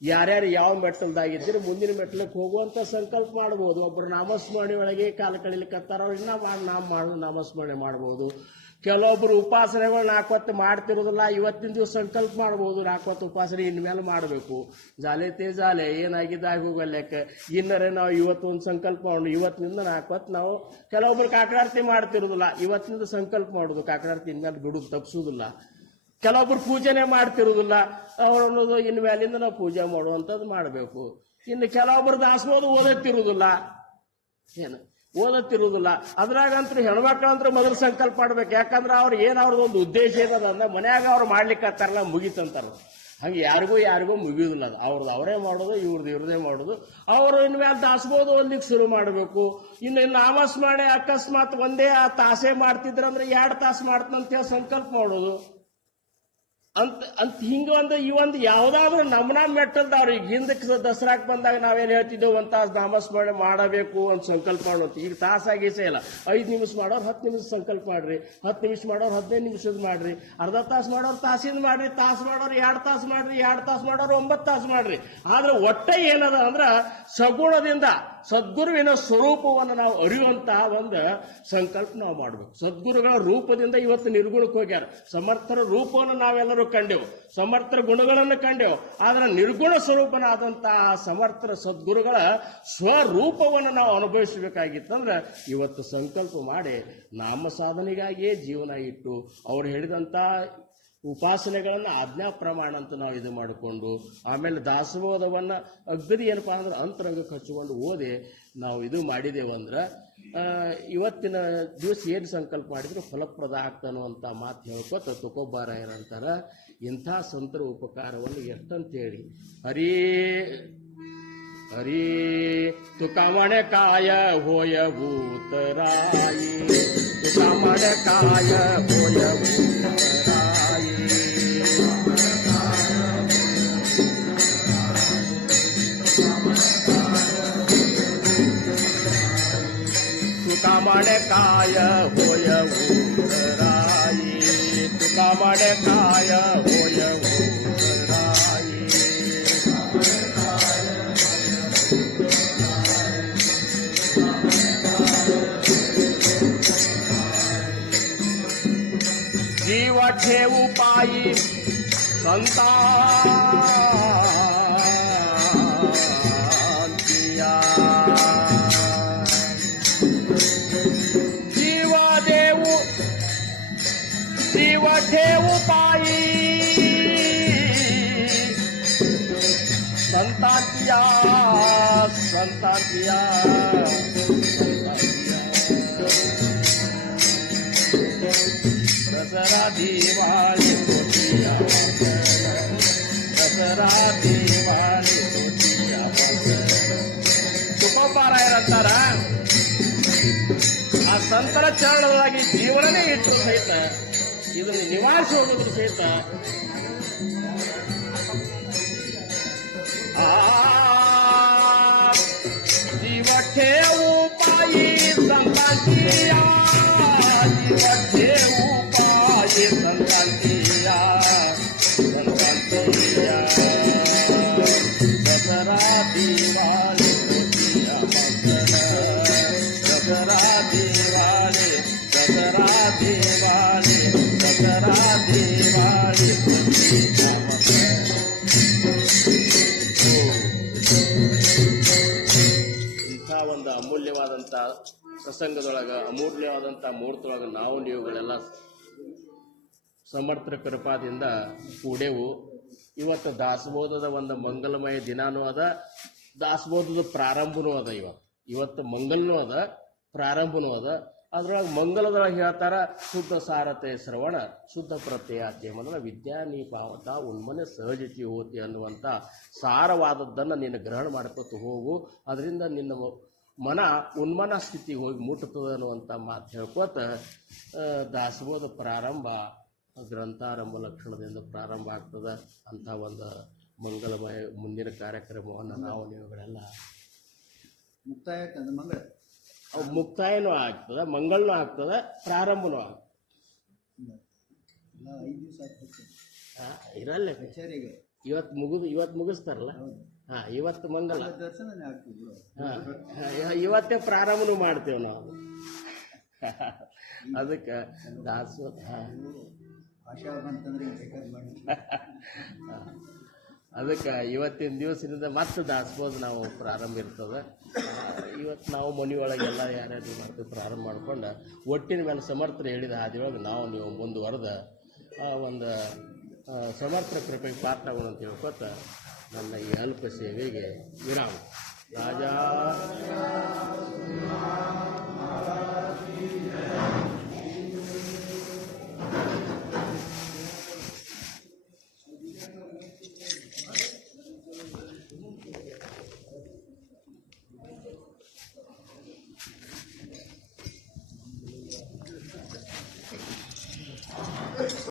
ಯಾರ್ಯಾರು ಯಾವ ಮೆಟ್ಟಲ್ದಾಗಿದ್ದೀರಿ ಮುಂದಿನ ಮೆಟ್ಟಲಕ್ಕೆ ಹೋಗುವಂಥ ಸಂಕಲ್ಪ ಮಾಡ್ಬೋದು. ಒಬ್ಬರು ನಾಮಸ್ಮರಣೆ ಒಳಗೆ ಕಾಲ ಕಳಿಲಿಕ್ಕತ್ತಾರ, ಅವ್ರು ಇನ್ನೂ ನಾಮಸ್ಮರಣೆ ಮಾಡ್ಬೋದು. ಕೆಲವೊಬ್ರು ಉಪಾಸನೆಗಳು 4 ಹೊತ್ತು ಮಾಡ್ತಿರೋದಿಲ್ಲ, ಇವತ್ತಿನ ದಿವಸ ಸಂಕಲ್ಪ ಮಾಡ್ಬೋದು 4 ಹೊತ್ತು ಉಪಾಸನೆ ಇನ್ಮೇಲೆ ಮಾಡಬೇಕು. ಜಾಲೆ ಏನಾಗಿದ್ದಾಗ ಹೋಗಲ್ಯಾಕ ಇನ್ನರೇ ನಾವು ಇವತ್ತು ಒಂದು ಸಂಕಲ್ಪ ಮಾಡೋಣ. ಇವತ್ತಿನಿಂದ 4 ಹೊತ್ತು ನಾವು ಕೆಲವೊಬ್ರು ಕಾಕಡಾರ್ತಿ ಮಾಡ್ತಿರೋದಿಲ್ಲ, ಇವತ್ತಿನಿಂದ ಸಂಕಲ್ಪ ಮಾಡೋದು, ಕಾಕಡಾರ್ತಿ ಇನ್ಮೇಲೆ ಬಿಡುದು ತಪ್ಪಿಸೋದಿಲ್ಲ. ಕೆಲವೊಬ್ರು ಪೂಜೆನೆ ಮಾಡ್ತಿರೋದಿಲ್ಲ, ಅವ್ರು ಅನ್ನೋದು ಇನ್ಮೇಲಿಂದ ನಾವು ಪೂಜೆ ಮಾಡುವಂಥದ್ದು ಮಾಡಬೇಕು. ಇನ್ನು ಕೆಲವೊಬ್ರು ದಾಸೋದು ಓದತ್ತಿರುವುದಿಲ್ಲ, ಅದ್ರಾಗಂತೂ ಹೆಣ್ಮಕ್ಳಂತೂ ಮೊದಲು ಸಂಕಲ್ಪ ಮಾಡ್ಬೇಕು. ಯಾಕಂದ್ರೆ ಅವ್ರು ಅವ್ರದ್ದೊಂದು ಉದ್ದೇಶ ಏನದ ಅಂದ್ರೆ ಮನ್ಯಾಗ ಅವ್ರು ಮಾಡ್ಲಿಕ್ಕೆ ಹತ್ತಾರಲ್ಲ ಮುಗಿತಂತಾರ. ಹಂಗೆ ಯಾರಿಗೂ ಮುಗಿಯೋದಿಲ್ಲ. ಅದು ಅವ್ರದ್ದು ಅವರೇ ಮಾಡೋದು, ಇವ್ರದೇ ಮಾಡೋದು. ಅವರು ಇನ್ಮೇಲೆ ದಾಸಬೋದು ಓದ್ಲಿಕ್ಕೆ ಶುರು ಮಾಡಬೇಕು. ಇನ್ನು ನಾಮಸ್ಮರಣೆ ಅಕಸ್ಮಾತ್ ಒಂದೇ ತಾಸೆ ಮಾಡ್ತಿದ್ರಂದ್ರೆ 2 ತಾಸು ಮಾಡ್ತಂತ ಸಂಕಲ್ಪ ಮಾಡೋದು ಅಂತ ಹಿಂಗ ಒಂದು ಯಾವ್ದಾದ್ರು ನಮ್ಮ ಮೆಟ್ಟಲ್ದವ್ರು. ಈಗ ಹಿಂದಕ್ಕೆ ದಸರಾಕ್ ಬಂದಾಗ ನಾವೇನ್ ಹೇಳ್ತಿದ್ದೇವೆ, 1 ತಾಸು ನಾಮಸ್ಮರಣೆ ಮಾಡಬೇಕು ಅಂತ ಸಂಕಲ್ಪ ಮಾಡೋದು. ಈಗ ತಾಸಾಗೀಸೇ ಇಲ್ಲ. 5 ನಿಮಿಷ ಮಾಡೋರು 10 ನಿಮಿಷ ಸಂಕಲ್ಪ ಮಾಡ್ರಿ, 10 ನಿಮಿಷ ಮಾಡೋರು 15 ನಿಮಿಷದ ಮಾಡ್ರಿ, ಅರ್ಧ ತಾಸು ಮಾಡೋರು ತಾಸಿಂದ ಮಾಡ್ರಿ, ತಾಸು ಮಾಡೋರು 2 ತಾಸು ಮಾಡ್ರಿ, 2 ತಾಸು ಮಾಡೋರು 9 ತಾಸು ಮಾಡ್ರಿ. ಆದ್ರೆ ಒಟ್ಟೆ ಏನದ ಅಂದ್ರ ಸಗುಣದಿಂದ ಸದ್ಗುರುವಿನ ಸ್ವರೂಪವನ್ನು ನಾವು ಅರಿಯುವಂತ ಒಂದು ಸಂಕಲ್ಪ ನಾವು ಮಾಡಬೇಕು. ಸದ್ಗುರುಗಳ ರೂಪದಿಂದ ಇವತ್ತು ನಿರ್ಗುಣಕ್ಕೆ ಹೋಗ್ಯಾರ. ಸಮರ್ಥರ ರೂಪವನ್ನು ನಾವೆಲ್ಲರೂ ಕಂಡೆವು, ಸಮರ್ಥರ ಗುಣಗಳನ್ನು ಕಂಡೆವು. ಆದ್ರೆ ನಿರ್ಗುಣ ಸ್ವರೂಪನಾದಂತಹ ಸಮರ್ಥರ ಸದ್ಗುರುಗಳ ಸ್ವರೂಪವನ್ನು ನಾವು ಅನುಭವಿಸಬೇಕಾಗಿತ್ತಂದ್ರೆ ಇವತ್ತು ಸಂಕಲ್ಪ ಮಾಡಿ ನಾಮ ಸಾಧನೆಗಾಗಿಯೇ ಜೀವನ ಇಟ್ಟು ಅವ್ರು ಹೇಳಿದಂತ ಉಪಾಸನೆಗಳನ್ನು ಆಜ್ಞಾ ಪ್ರಮಾಣ ಅಂತ ನಾವು ಇದು ಮಾಡಿಕೊಂಡು ಆಮೇಲೆ ದಾಸಬೋಧವನ್ನ ಅಗ್ದಿ ಏನಪ್ಪಾ ಅಂದ್ರೆ ಅಂತರಂಗಕ್ಕೆ ಹಚ್ಚಿಕೊಂಡು ಓದಿ ನಾವು ಇದು ಮಾಡಿದೇವಂದ್ರೆ ಇವತ್ತಿನ ದಿವಸ ಏನು ಸಂಕಲ್ಪ ಮಾಡಿದ್ರು ಫಲಪ್ರದ ಆಗ್ತಾನೋ ಮಾತು ಹೇಳ್ಕೊತ ತುಕೋಬಾರಾಯರಂತಾರ ಇಂಥ ಸಂತರ ಉಪಕಾರವನ್ನು ಎಷ್ಟಂತೇಳಿ ಹರಿ ಹರಿ ತುಕಾಮಣೆ ಕಾಯ ಹೋಯ ಭೂತರಾಯಿ ತುಕಾಮಣೆ ಕಾಯ ಹೋಯ ಭೂತರಾಯಿ ತುಕಾಮಣೆ ಕಾಯ ಹೋಯ ಭೂತರಾಯಿ ತುಕಾಮಣೆ ಕಾಯ ಹೋಯ ಭೂತರಾಯಿ जीव ठेवू पायी संतांतिया जीव ठेवू पायी संतांतिया संतांतिया दसरा दिवाळी होतिया दसरा दिवाळी होतिया ತುಕೋಬಾರಾಯರಂತಾರ ಆ ಸಂತರ ಚರಣವಾಗಿ ಜೀವನನೇ ಇಟ್ಟು ಸಹಿತ ಇದನ್ನು ನಿವಾರಿಸುವುದನ್ನು ಸಹಿತ ಜೀವ ठेवू पायी संतांतिया जीव ठेवू पायी संतांतिया संतांतिया दसरा दिवाळी होतिया दसरा दिवाळी दसरा दिवाळी दसरा दिवाळी होतिया ಇಂಥ ಒಂದು ಅಮೂಲ್ಯವಾದಂಥ ಪ್ರಸಂಗದೊಳಗೆ ಅಮೂಲ್ಯವಾದಂಥ ಮುಹೂರ್ತದೊಳಗೆ ನಾವು ನೀವುಗಳೆಲ್ಲ ಸಮರ್ಥ ಕೃಪಾದಿಂದ ಕೂಡೆವು. ಇವತ್ತು ದಾಸಬೋಧದ ಒಂದು ಮಂಗಲಮಯ ದಿನಾನೂ ಅದ, ದಾಸಬೋಧದ ಪ್ರಾರಂಭನೂ ಅದ. ಇವತ್ತು ಮಂಗಲನೂ ಅದ, ಪ್ರಾರಂಭನೂ ಅದ. ಅದ್ರೊಳಗೆ ಮಂಗಲದೊಳಗೆ ಹೇಳ್ತಾರ ಶುದ್ಧ ಸಾರತೆ ಶ್ರವಣ ಶುದ್ಧ ಪ್ರತ್ಯಯಾತಿ ಮನ ವಿದ್ಯಾನೀಪಾವತ ಉನ್ಮನೆ ಸಹಜತಿ ಹೋತಿ ಅನ್ನುವಂಥ ಸಾರವಾದದ್ದನ್ನು ನೀನು ಗ್ರಹಣ ಮಾಡ್ಕೊತ ಹೋಗು. ಅದರಿಂದ ನಿನ್ನ ಮನ ಉನ್ಮನ ಸ್ಥಿತಿಗೆ ಹೋಗಿ ಮುಟ್ಟುತ್ತದೆ ಅನ್ನುವಂಥ ಮಾತು ಹೇಳ್ಕೊತ ದಾಸಬೋಧ ಪ್ರಾರಂಭ ಗ್ರಂಥಾರಂಭ ಲಕ್ಷಣದಿಂದ ಪ್ರಾರಂಭ ಆಗ್ತದೆ. ಅಂಥ ಒಂದು ಮಂಗಲಮಯ ಮುಂದಿನ ಕಾರ್ಯಕ್ರಮವನ್ನು ನಾವು ನೀವುಗಳೆಲ್ಲ ಮುಕ್ತಾಯ ಮುಕ್ತಾಯನೂ ಆಗ್ತದೆ, ಮಂಗಳನೂ ಆಗ್ತದೆ, ಪ್ರಾರಂಭನೂ ಆಗ್ತದೆ. ಇರಲ್ಲ ಇವತ್ತು ಮುಗಿಸ್ತಾರಲ್ಲ. ಇವತ್ತು ಮಂಗಲ, ಇವತ್ತೇ ಪ್ರಾರಂಭನೂ ಮಾಡ್ತೇವೆ ನಾವು. ಅದಕ್ಕೆ ದಾಸೋಹ ಅದಕ್ಕೆ ಇವತ್ತಿನ ದಿವಸದಿಂದ ಮತ್ತೆ ದಾಸಬೋಧ ನಾವು ಪ್ರಾರಂಭ ಇರ್ತದೆ. ಇವತ್ತು ನಾವು ಮನೆಯೊಳಗೆಲ್ಲ ಯಾರ್ಯಾರು ಮಾಡ್ತೀವಿ ಪ್ರಾರಂಭ ಮಾಡ್ಕೊಂಡು ಒಟ್ಟಿನ ಮೇಲೆ ಸಮರ್ಥರು ಹೇಳಿದ ಹಾದಿಯೊಳಗೆ ನಾವು ನೀವು ಮುಂದುವರೆದ ಒಂದು ಸಮರ್ಥ ಕೃಪೆಗೆ ಪಾತ್ರಗಳು ಅಂತ ಹೇಳ್ಕೊತ ನನ್ನ ಈ ಅಲ್ಪ ಸೇವೆಗೆ ವಿರಾಮ. ರಾಜಾ